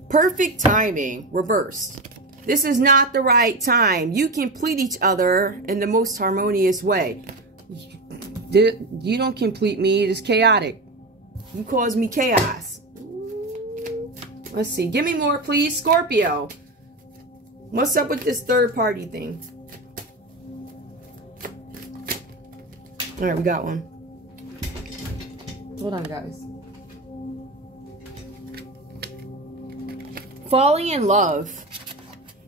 Perfect timing. Reversed. This is not the right time. You complete each other in the most harmonious way. You don't complete me. It is chaotic. You cause me chaos. Let's see. Give me more, please. Scorpio. What's up with this third party thing? All right, we got one. Hold on, guys. Falling in love.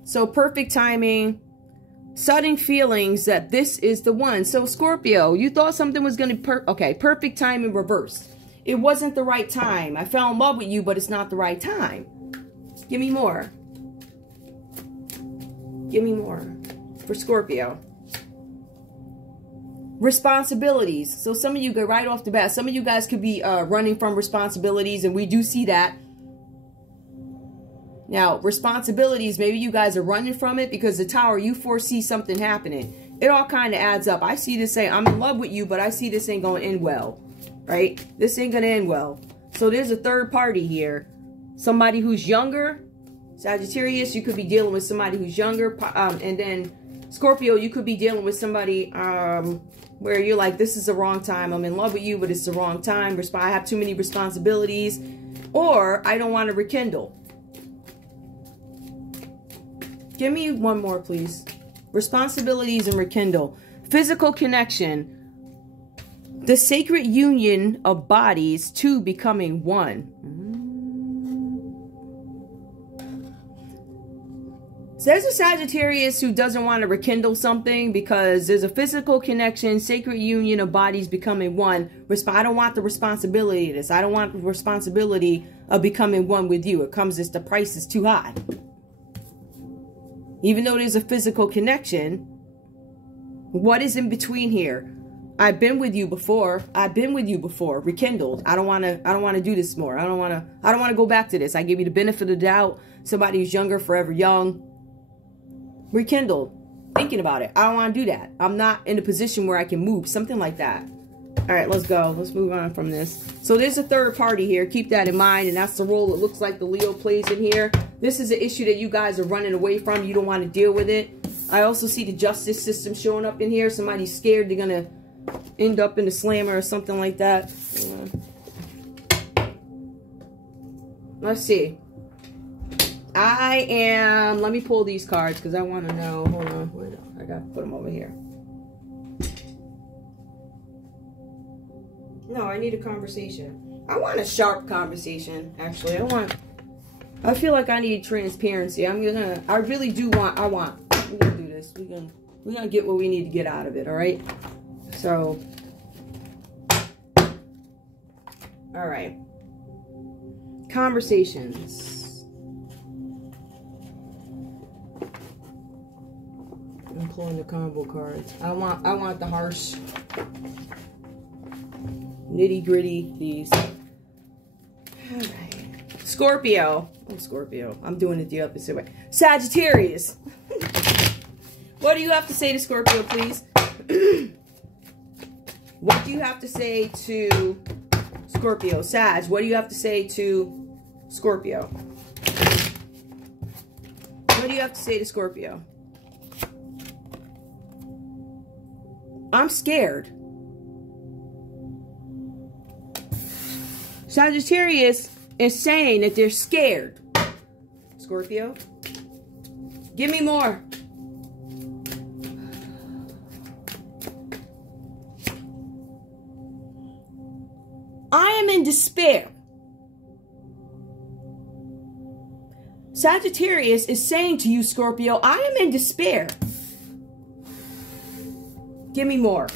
So perfect timing, sudden feelings that this is the one. So Scorpio, you thought something was going to okay, perfect time in reverse. It wasn't the right time. I fell in love with you, but it's not the right time. Give me more. Give me more for Scorpio. Responsibilities. So some of you go right off the bat. Some of you guys could be running from responsibilities, and we do see that. Now, responsibilities, maybe you guys are running from it because the Tower, you foresee something happening. It all kind of adds up. I see this saying, I'm in love with you, but I see this ain't going to end well, right? This ain't going to end well. So there's a third party here. Somebody who's younger. Sagittarius, you could be dealing with somebody who's younger. And then Scorpio, you could be dealing with somebody where you're like, this is the wrong time. I'm in love with you, but it's the wrong time. I have too many responsibilities. Or I don't want to rekindle. Give me one more, please. Responsibilities and rekindle. Physical connection. The sacred union of bodies, two becoming one. So there's a Sagittarius who doesn't want to rekindle something because there's a physical connection, sacred union of bodies becoming one. I don't want the responsibility of this. I don't want the responsibility of becoming one with you. It comes as the price is too high. Even though there's a physical connection, what is in between here? I've been with you before. I've been with you before. Rekindled. I don't want to do this more. I don't want to go back to this. I give you the benefit of the doubt. Somebody who's younger, forever young. Rekindled. Thinking about it. I don't want to do that. I'm not in a position where I can move. Something like that. All right, let's go. Let's move on from this. So there's a third party here. Keep that in mind. And that's the role it looks like the Leo plays in here. This is an issue that you guys are running away from. You don't want to deal with it. I also see the justice system showing up in here. Somebody's scared they're going to end up in the slammer or something like that. Let's see. Let me pull these cards because I want to know. Hold on. Wait, I got to put them over here. No, I need a conversation. I want a sharp conversation, actually. I feel like I need transparency. I really do want, we're going to do this. We're going to get what we need to get out of it, all right? So, all right. Conversations. I'm pulling the combo cards. I want the harsh, nitty gritty, these. All right. Scorpio. Oh, Scorpio. I'm doing it the opposite way. Sagittarius. What do you have to say to Scorpio, please? What do you have to say to Scorpio? Sag, what do you have to say to Scorpio? What do you have to say to Scorpio? I'm scared. Sagittarius is saying that they're scared. Scorpio, give me more. I am in despair. Sagittarius is saying to you, Scorpio, I am in despair. Give me more.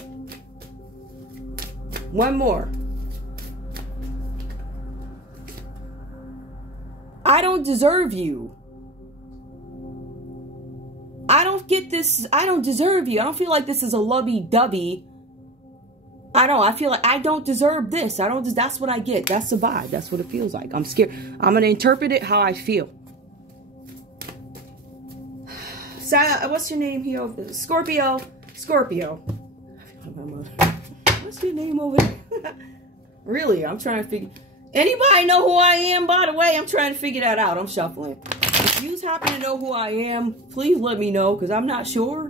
One more. I don't deserve you. I don't get this. I don't deserve you. I don't feel like this is a lovey-dovey. I feel like I don't deserve this. That's what I get. That's the vibe. That's what it feels like. I'm scared. I'm going to interpret it how I feel. What's your name here? Scorpio. Scorpio. What's your name over there? Really, I'm trying to figure. Anybody know who I am, by the way? I'm trying to figure that out. I'm shuffling. If you happen to know who I am, please let me know, because I'm not sure.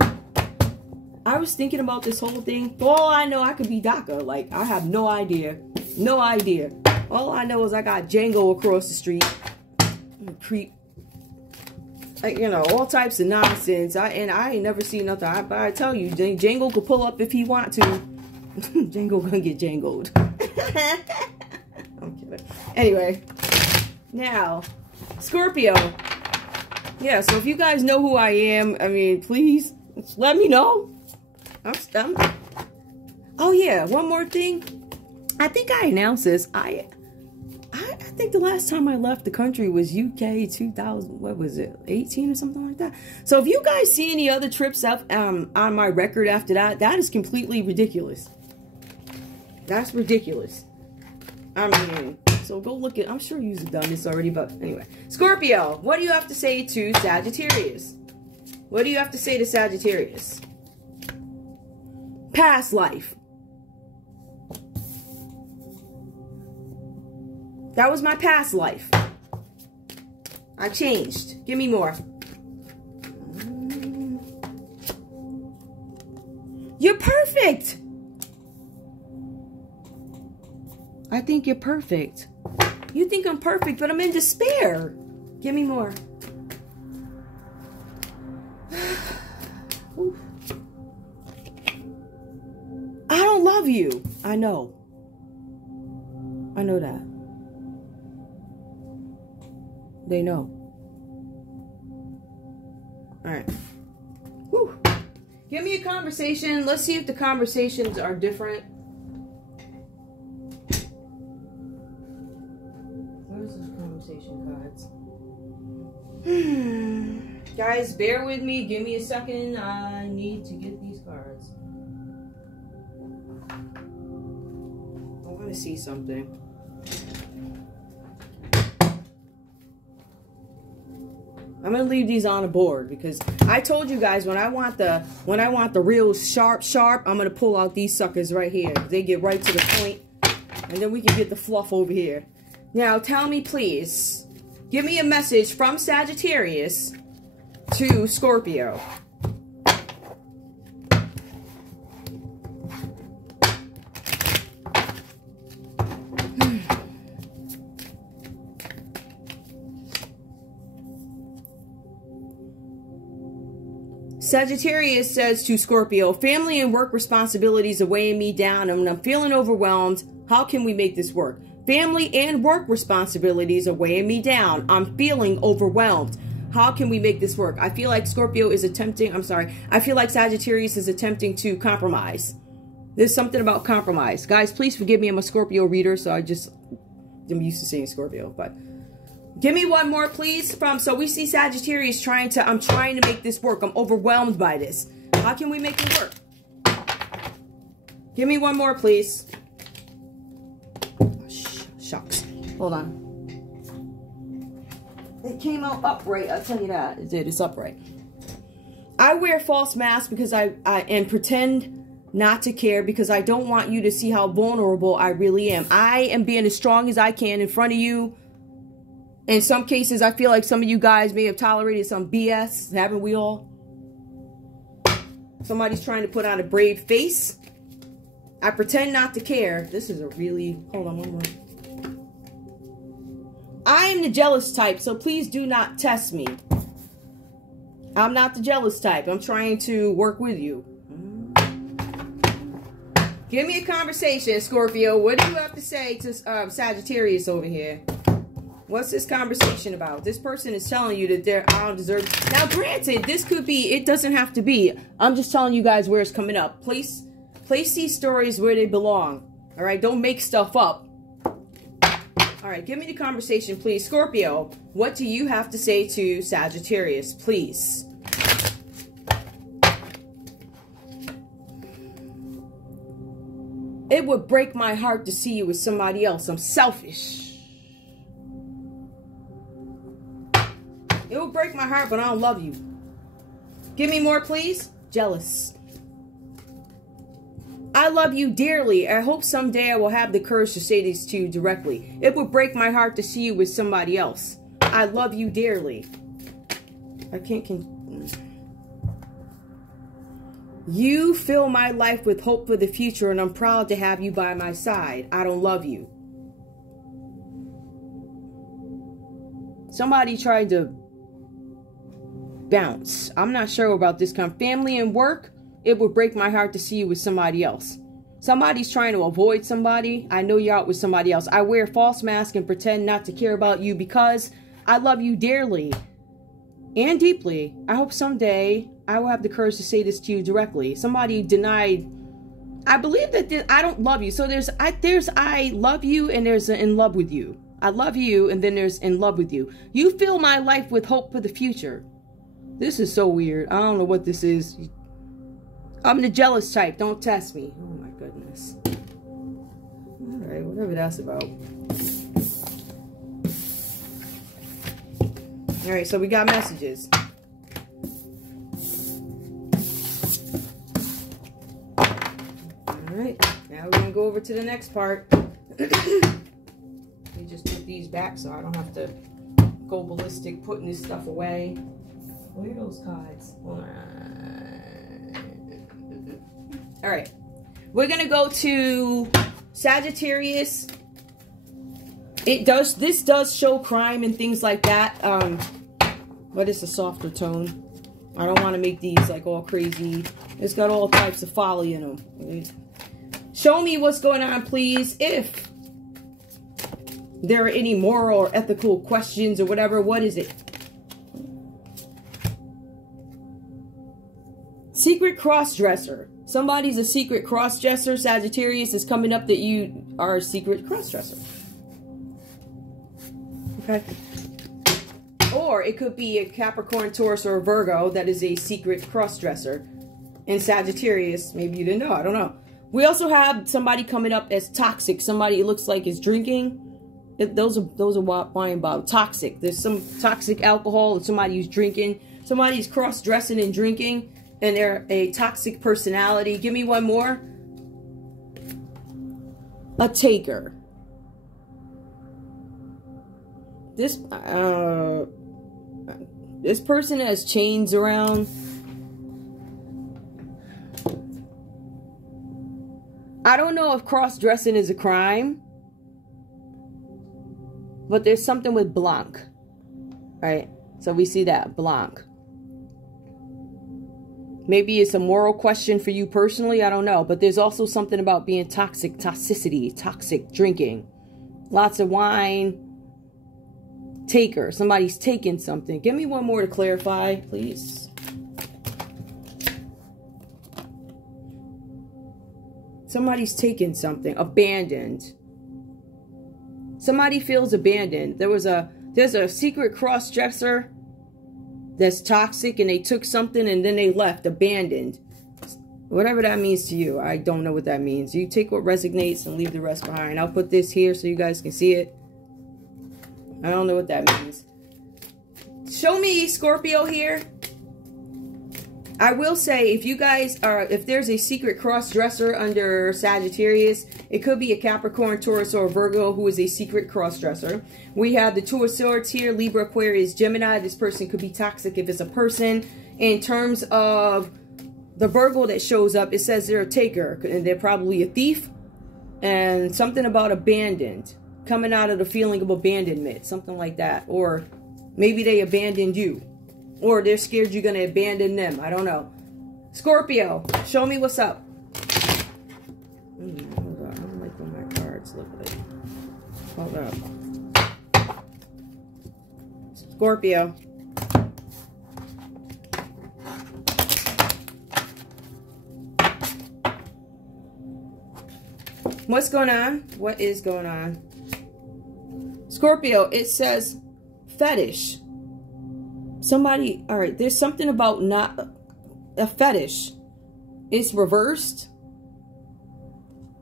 I was thinking about this whole thing. For all I know, I could be DACA. Like, I have no idea. No idea. All I know is I got Django across the street. Creep. Like, you know, all types of nonsense. I ain't never seen nothing. But I tell you, Django could pull up if he want to. Django gonna get Djangoed. I'm kidding. Anyway. Now, Scorpio. Yeah, so if you guys know who I am, I mean, please let me know. Oh yeah, one more thing. I think I announced this. I think the last time I left the country was UK 2000. What was it? 18 or something like that. So if you guys see any other trips up on my record after that, that is completely ridiculous. That's ridiculous. I mean, so go look at. I'm sure you've done this already, but anyway. Scorpio, what do you have to say to Sagittarius? What do you have to say to Sagittarius? Past life. That was my past life. I changed. Give me more. You're perfect. I think you're perfect. You think I'm perfect, but I'm in despair. Give me more. I don't love you. I know. I know that. They know. All right. Whew. Give me a conversation. Let's see if the conversations are different. Where's those conversation cards? Guys, bear with me. Give me a second. I need to get these cards. I want to see something. I'm gonna leave these on the board because I told you guys when I want the real sharp, I'm gonna pull out these suckers right here. They get right to the point, and then we can get the fluff over here. Now, tell me, please, give me a message from Sagittarius to Scorpio. Sagittarius says to Scorpio, family and work responsibilities are weighing me down and I'm feeling overwhelmed. How can we make this work? Family and work responsibilities are weighing me down. I'm feeling overwhelmed. How can we make this work? I feel like Scorpio is attempting, I feel like Sagittarius is attempting to compromise. There's something about compromise. Guys, please forgive me. I'm a Scorpio reader, so I'm used to saying Scorpio, but give me one more, please. So we see Sagittarius I'm trying to make this work. I'm overwhelmed by this. How can we make it work? Give me one more, please. Shucks. Hold on. It came out upright. I'll tell you that. It did. It's upright. I wear false masks because and pretend not to care because I don't want you to see how vulnerable I really am. I am being as strong as I can in front of you. In some cases, I feel like some of you guys may have tolerated some BS, haven't we all? Somebody's trying to put on a brave face. I pretend not to care. This is a really... Hold on one more. I am the jealous type, so please do not test me. I'm not the jealous type. I'm trying to work with you. Give me a conversation, Scorpio. What do you have to say to Sagittarius over here? What's this conversation about? This person is telling you that I don't deserve... Now, granted, this could be... It doesn't have to be. I'm just telling you guys where it's coming up. Place these stories where they belong. All right? Don't make stuff up. All right. Give me the conversation, please. Scorpio, what do you have to say to Sagittarius, please? It would break my heart to see you with somebody else. I'm selfish. It will break my heart, but I don't love you. Give me more, please. Jealous. I love you dearly. I hope someday I will have the courage to say this to you directly. It would break my heart to see you with somebody else. I love you dearly. I can't... You fill my life with hope for the future, and I'm proud to have you by my side. I don't love you. Somebody tried to bounce. I'm not sure about this kind of family and work. It would break my heart to see you with somebody else. Somebody's trying to avoid somebody. I know you're out with somebody else. I wear false masks and pretend not to care about you because I love you dearly and deeply. I hope someday I will have the courage to say this to you directly. Somebody denied. I believe that I don't love you. So there's I love you and there's in love with you. I love you and then there's in love with you. You fill my life with hope for the future. This is so weird. I don't know what this is. I'm the jealous type. Don't test me. Oh my goodness. All right, whatever that's about. All right, so we got messages. All right, now we're gonna go over to the next part. Let me just put these back so I don't have to go ballistic putting this stuff away. Where are those cards? All right, we're gonna go to Sagittarius. This does show crime and things like that. But it's a softer tone. I don't want to make these like all crazy. It's got all types of folly in them. Right? Show me what's going on, please. If there are any moral or ethical questions or whatever, what is it? Secret cross-dresser. Somebody's a secret cross-dresser. Sagittarius is coming up that you are a secret cross-dresser. Okay. Or it could be a Capricorn, Taurus, or a Virgo that is a secret cross-dresser. And Sagittarius, maybe you didn't know, I don't know. We also have somebody coming up as toxic. Somebody it looks like is drinking. Those are wine bottles. Toxic. There's some toxic alcohol and somebody who's drinking. Somebody's cross-dressing and drinking. And they're a toxic personality. Give me one more. A taker. This person has chains around. I don't know if cross-dressing is a crime. But there's something with blanc. Right? So we see that. Blanc. Maybe it's a moral question for you personally. I don't know. But there's also something about being toxic. Toxicity. Toxic drinking. Lots of wine. Taker. Somebody's taking something. Give me one more to clarify, please. Somebody's taking something. Abandoned. Somebody feels abandoned. There's a secret cross-dresser that's toxic and they took something and then they left. Abandoned. Whatever that means to you. I don't know what that means. You take what resonates and leave the rest behind. I'll put this here so you guys can see it. I don't know what that means. Show me Scorpio here. I will say, if you guys are, if there's a secret cross-dresser under Sagittarius, it could be a Capricorn, Taurus, or Virgo who is a secret cross-dresser. We have the Two of Swords here, Libra, Aquarius, Gemini. This person could be toxic if it's a person. In terms of the Virgo that shows up, it says they're a taker, and they're probably a thief. And something about abandoned, coming out of the feeling of abandonment, something like that. Or maybe they abandoned you. Or they're scared you're going to abandon them. I don't know. Scorpio, show me what's up. Hold on. I don't like what my cards look like. Hold up. Scorpio. What's going on? What is going on? Scorpio, it says fetish. Somebody, all right, there's something about not a fetish. It's reversed.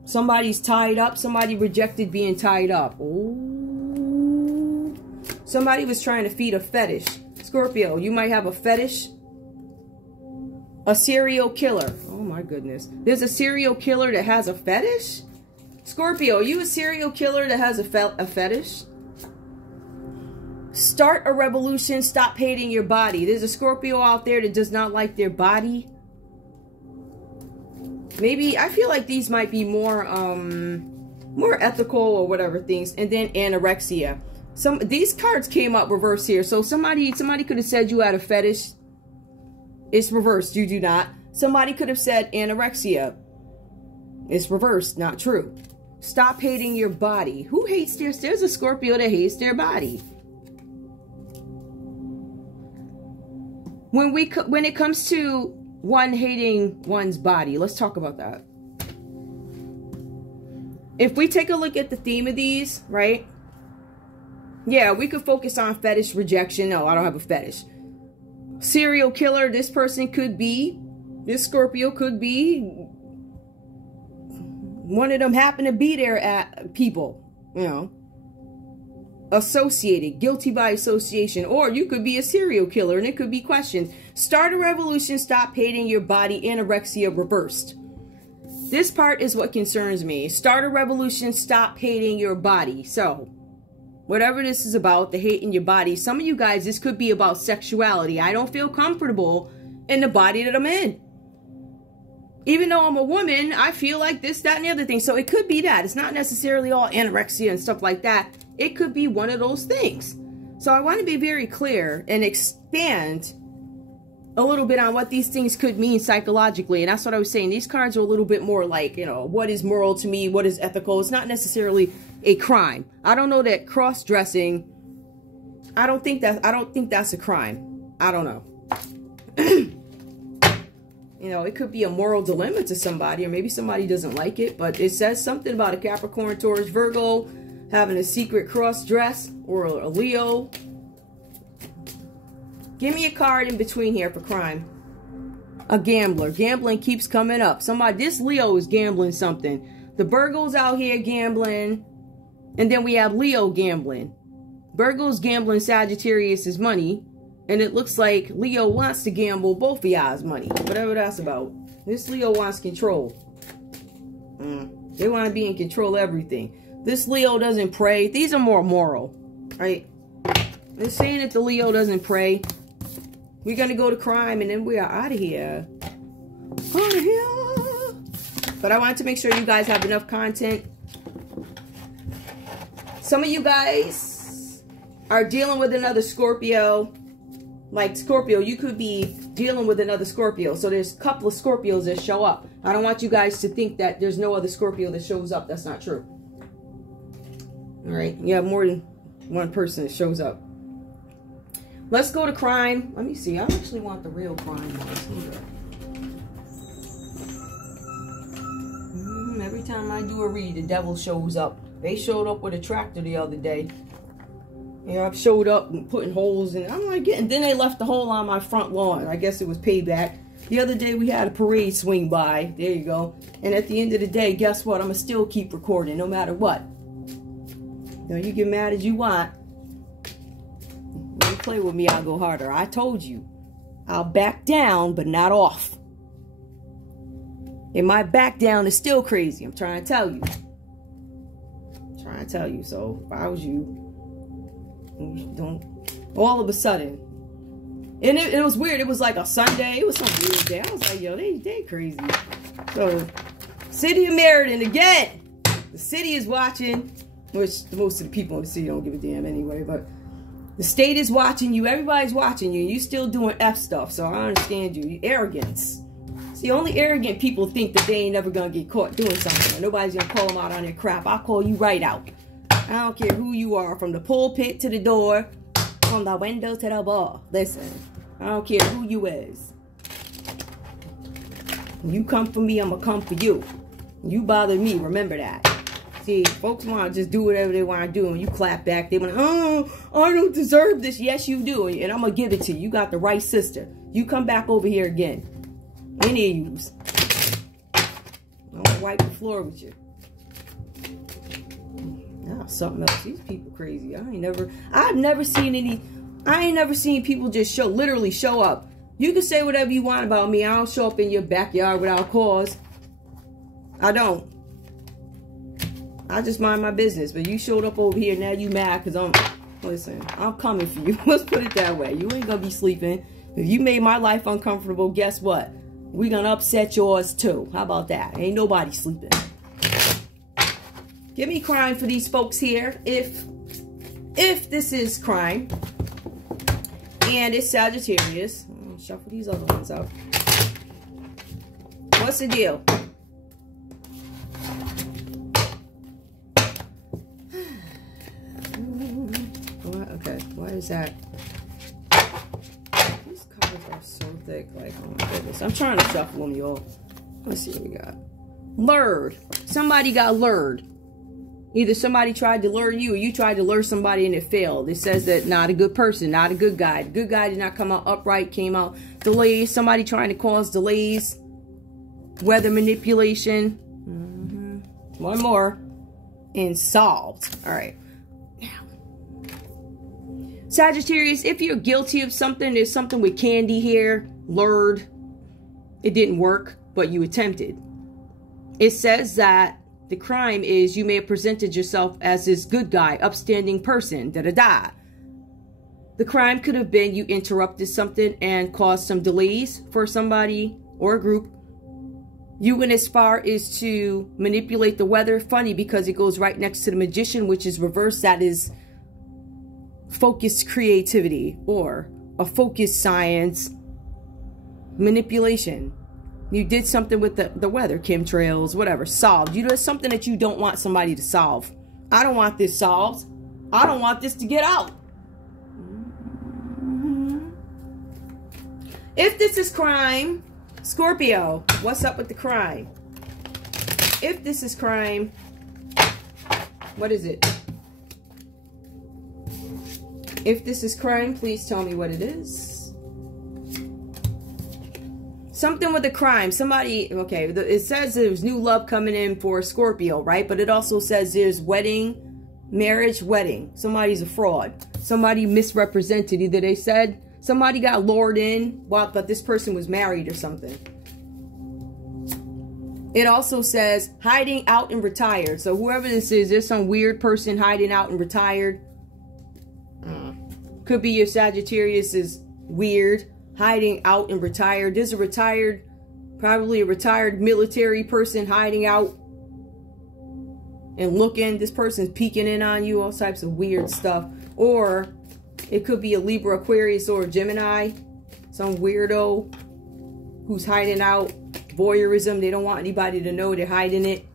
Somebody's tied up. Somebody rejected being tied up. Ooh. Somebody was trying to feed a fetish. Scorpio, you might have a fetish. A serial killer. Oh my goodness. There's a serial killer that has a fetish? Scorpio, you a serial killer that has a fetish? Start a revolution. Stop hating your body. There's a Scorpio out there that does not like their body. Maybe, I feel like these might be more ethical or whatever things. And then anorexia. These cards came up reversed here. So somebody could have said you had a fetish. It's reversed. You do not. Somebody could have said anorexia. It's reversed. Not true. Stop hating your body. Who hates there's a Scorpio that hates their body. When it comes to one hating one's body, let's talk about that. If we take a look at the theme of these, right? Yeah, we could focus on fetish, rejection. No, I don't have a fetish. Serial killer, this person could be, this Scorpio could be, one of them happen to be there at people, you know. Associated, guilty by association, or you could be a serial killer and it could be questions. Start a revolution, stop hating your body, anorexia reversed. This part is what concerns me. Start a revolution, stop hating your body. So, whatever this is about, the hate in your body, some of you guys, this could be about sexuality. I don't feel comfortable in the body that I'm in. Even though I'm a woman, I feel like this, that, and the other thing. So it could be that. It's not necessarily all anorexia and stuff like that. It could be one of those things. So I want to be very clear and expand a little bit on what these things could mean psychologically. And that's what I was saying. These cards are a little bit more like, you know, what is moral to me? What is ethical? It's not necessarily a crime. I don't know that cross-dressing, I don't think that's a crime. I don't know. You know, it could be a moral dilemma to somebody, or maybe somebody doesn't like it, but it says something about a Capricorn, Taurus, Virgo having a secret cross dress, or a Leo. Give me a card in between here for crime. A gambler. Gambling keeps coming up. This Leo is gambling something. The Virgo's out here gambling, and then we have Leo gambling. Virgo's gambling Sagittarius' money, and it looks like Leo wants to gamble both of y'all's money. Whatever that's about. This Leo wants control. They want to be in control of everything. This Leo doesn't pray. These are more moral, right? They're saying that the Leo doesn't pray. We're going to go to crime, and then we are out of here. Out of here. But I wanted to make sure you guys have enough content. Some of you guys are dealing with another Scorpio. Like Scorpio, you could be dealing with another Scorpio. So there's a couple of Scorpios that show up. I don't want you guys to think that there's no other Scorpio that shows up. That's not true. All right. You have more than one person that shows up. Let's go to crime. Let me see. I actually want the real crime ones. Every time I do a read, the devil shows up. They showed up with a tractor the other day. Yeah, I've showed up and putting holes in. I'm like, and then they left the hole on my front lawn. I guess it was payback. The other day we had a parade swing by. There you go. And at the end of the day, guess what? I'm going to still keep recording no matter what. You know, you get mad as you want. When you play with me, I'll go harder. I told you. I'll back down, but not off. And my back down is still crazy. I'm trying to tell you. I'm trying to tell you. So if I was you, don't. All of a sudden. And it was weird. It was like a Sunday. It was some weird day. I was like, yo, they crazy. So, City of Meriden again. The city is watching. Which most of the people in the city don't give a damn anyway. But the state is watching you. Everybody's watching you. You still doing F stuff. So I understand you. Arrogance. See, only arrogant people think that they ain't never going to get caught doing something. Or nobody's going to call them out on their crap. I'll call you right out. I don't care who you are. From the pulpit to the door. From the window to the bar. Listen. I don't care who you is. When you come for me, I'm going to come for you. When you bother me, remember that. See, folks want to just do whatever they want to do. And you clap back. They want to, oh, I don't deserve this. Yes, you do. And I'm going to give it to you. You got the right sister. You come back over here again. Any of yous. I'm going to wipe the floor with you. Now, something else. These people crazy. I ain't never seen people just literally show up. You can say whatever you want about me. I don't show up in your backyard without cause. I don't. I just mind my business. But you showed up over here. Now you mad because listen, I'm coming for you. Let's put it that way. You ain't going to be sleeping. If you made my life uncomfortable, guess what? We're going to upset yours too. How about that? Ain't nobody sleeping. Give me crime for these folks here. If this is crime. And it's Sagittarius. I'll shuffle these other ones out. What's the deal? Okay, what is that? These cards are so thick. Like, oh my goodness. I'm trying to shuffle them, y'all. Let's see what we got. Lured. Somebody got lured. Either somebody tried to lure you or you tried to lure somebody and it failed. It says that not a good person, not a good guy. The good guy did not come out upright, came out delays. Somebody trying to cause delays. Weather manipulation. One more. And solved. All right. Sagittarius, if you're guilty of something, there's something with candy here. Lured. It didn't work, but you attempted. It says that the crime is you may have presented yourself as this good guy, upstanding person, da-da-da. The crime could have been you interrupted something and caused some delays for somebody or a group. You went as far as to manipulate the weather. Funny because it goes right next to the magician, which is reversed. That is focused creativity or a focused science manipulation. You did something with the weather, chemtrails, whatever, solved. You did something that you don't want somebody to solve. I don't want this solved. I don't want this to get out. If this is crime, Scorpio, what's up with the crime? If this is crime, what is it? If this is crime, please tell me what it is. Something with a crime. Somebody, okay, it says there's new love coming in for Scorpio, right? But it also says there's wedding, marriage, wedding. Somebody's a fraud. Somebody misrepresented. Either they said somebody got lured in, but this person was married or something. It also says hiding out and retired. So whoever this is, there's some weird person hiding out and retired. Could be your Sagittarius is weird, hiding out and retired. There's a retired, probably a retired military person hiding out and looking. This person's peeking in on you, all types of weird stuff. Or it could be a Libra, Aquarius, or a Gemini. Some weirdo who's hiding out. Voyeurism. They don't want anybody to know they're hiding it.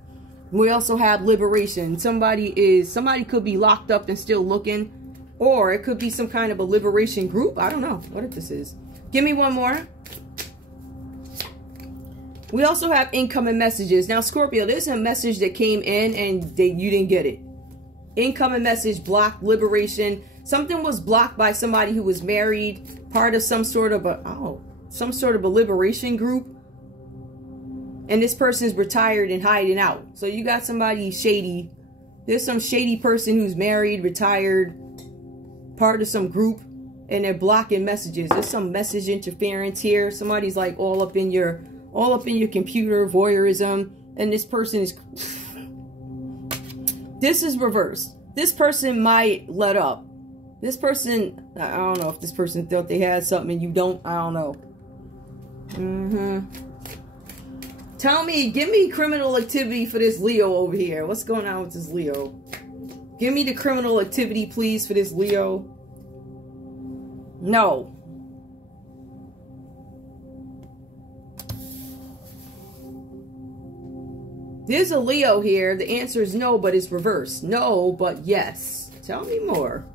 We also have liberation. Somebody could be locked up and still looking. Or it could be some kind of a liberation group. I don't know what if this is. Give me one more. We also have incoming messages. Now, Scorpio, there's a message that came in and you didn't get it. Incoming message, blocked, liberation. Something was blocked by somebody who was married, part of some sort of a liberation group. And this person's retired and hiding out. So you got somebody shady. There's some shady person who's married, retired, part of some group, and they're blocking messages. There's some message interference here. Somebody's like all up in your computer, voyeurism, and this person is this is reversed. This person might let up. This person, I don't know if this person thought they had something and you don't. I don't know. Tell me, give me criminal activity for this Leo over here. What's going on with this Leo? Give me the criminal activity, please, for this Leo. No. There's a Leo here. The answer is no, but it's reversed. No, but yes. Tell me more.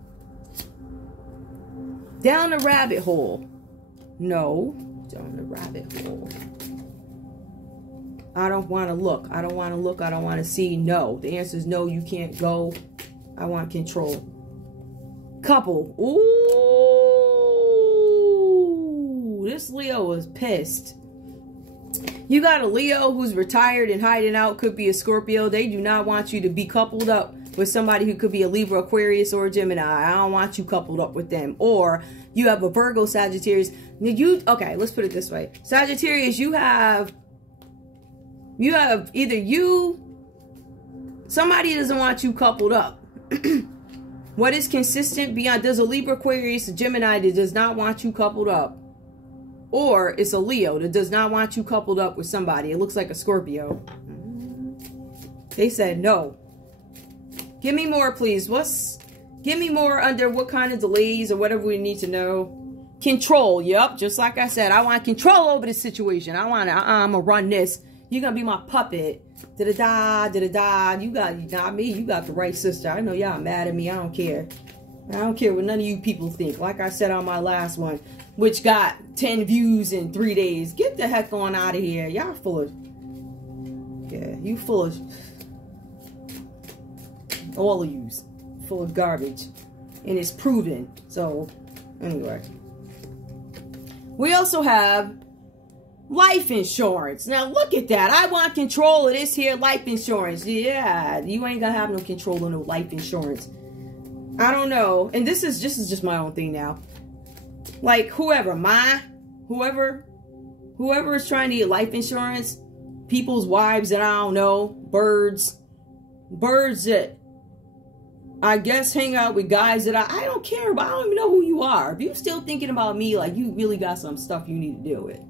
Down the rabbit hole. No. Down the rabbit hole. I don't want to look. I don't want to look. I don't want to see. No. The answer is no, you can't go. I want control. Couple. Ooh. This Leo is pissed. You got a Leo who's retired and hiding out. Could be a Scorpio. They do not want you to be coupled up with somebody who could be a Libra, Aquarius, or a Gemini. I don't want you coupled up with them. Or you have a Virgo, Sagittarius. Okay, let's put it this way. Sagittarius, you have either somebody doesn't want you coupled up. What is consistent beyond, there's a Libra, Aquarius, a Gemini that does not want you coupled up. Or it's a Leo that does not want you coupled up with somebody. It looks like a Scorpio. They said no. Give me more, please. Give me more under what kind of delays or whatever we need to know. Control. Yep. Just like I said, I want control over this situation. I'm going to run this. You're going to be my puppet. Da-da-da, da-da-da. You got me. You got the right sister. I know y'all mad at me. I don't care. I don't care what none of you people think. Like I said on my last one, which got 10 views in 3 days. Get the heck on out of here. Y'all full of... Yeah, you full of... All of yous. Full of garbage. And it's proven. So, anyway. We also have life insurance. Now, look at that. I want control of this here life insurance. Yeah, you ain't gonna have no control of no life insurance. I don't know. And this is just my own thing now. Like, whoever is trying to get life insurance, people's wives that I don't know, birds that I guess hang out with guys that I don't care about. I don't even know who you are. If you're still thinking about me, like, you really got some stuff you need to deal with.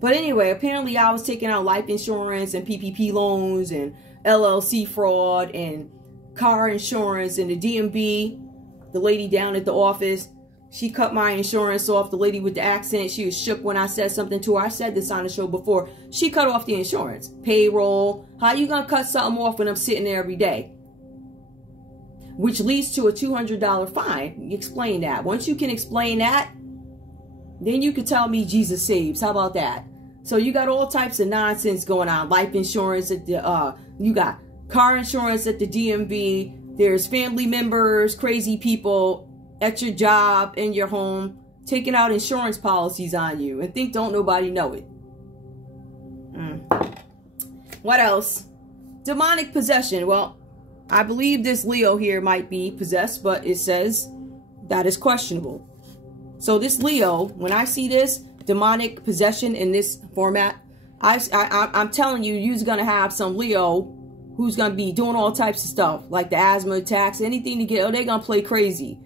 But anyway, apparently I was taking out life insurance and PPP loans and LLC fraud and car insurance, and the DMV, the lady down at the office, she cut my insurance off. The lady with the accent, she was shook when I said something to her. I said this on the show before. She cut off the insurance. Payroll. How you gonna cut something off when I'm sitting there every day? Which leads to a $200 fine. Explain that. Once you can explain that, then you can tell me Jesus saves. How about that? So you got all types of nonsense going on. Life insurance at the, you got car insurance at the DMV. There's family members, crazy people at your job, in your home, taking out insurance policies on you and think don't nobody know it. What else? Demonic possession. Well, I believe this Leo here might be possessed, but it says that is questionable. So this Leo, when I see this demonic possession in this format, I'm telling you, you're going to have some Leo who's going to be doing all types of stuff, like the asthma attacks, anything to get, oh, they're going to play crazy.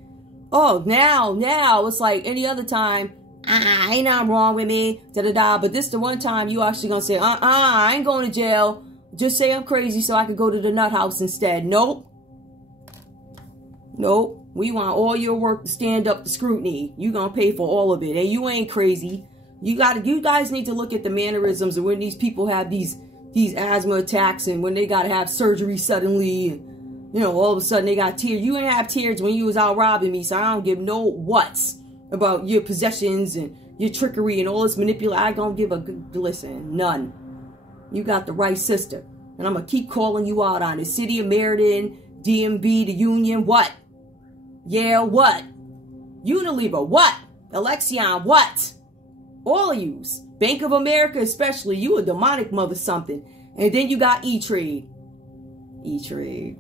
Oh, now it's like any other time, ain't nothing wrong with me, da-da-da. But this the one time you actually going to say, I ain't going to jail. Just say I'm crazy so I could go to the nut house instead. Nope. Nope. We want all your work to stand up to scrutiny. You going to pay for all of it. And you ain't crazy. You guys need to look at the mannerisms of when these people have these asthma attacks and when they got to have surgery suddenly. And, you know, all of a sudden they got tears. You ain't have tears when you was out robbing me, so I don't give no what's about your possessions and your trickery and all this manipulation. I don't give a good listen. None. You got the right sister. And I'm going to keep calling you out on it. City of Meriden, DMV, the Union, what? Yeah, what? Unilever, what? Alexion, what? All of yous. Bank of America especially. You a demonic mother something. And then you got E-Trade. E-Trade.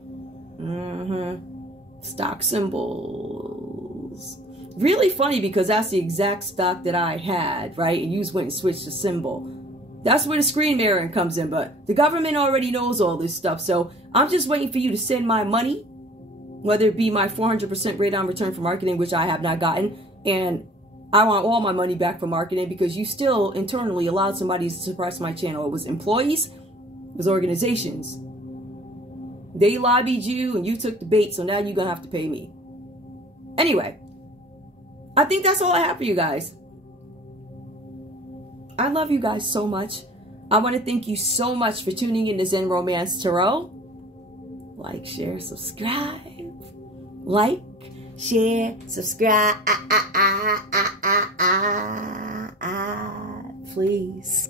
Stock symbols. Really funny because that's the exact stock that I had, right? And you just went and switched the symbol. That's where the screen mirroring comes in. But the government already knows all this stuff. So I'm just waiting for you to send my money, whether it be my 400% rate on return for marketing, which I have not gotten. And I want all my money back for marketing because you still internally allowed somebody to suppress my channel. It was employees, it was organizations. They lobbied you and you took the bait. So now you're going to have to pay me. Anyway, I think that's all I have for you guys. I love you guys so much. I want to thank you so much for tuning in to Zen Romance Tarot. Like, share, subscribe. Like, share, subscribe. Please.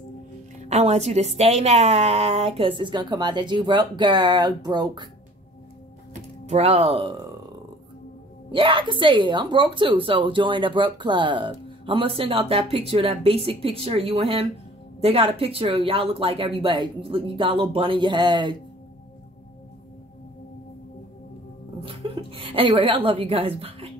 I want you to stay mad because it's going to come out that you broke, girl. Broke. Yeah, I can say it. I'm broke too. So join the broke club. I'm going to send out that picture, that basic picture of you and him. They got a picture. Y'all look like everybody. You got a little bun in your head. Anyway, I love you guys. Bye.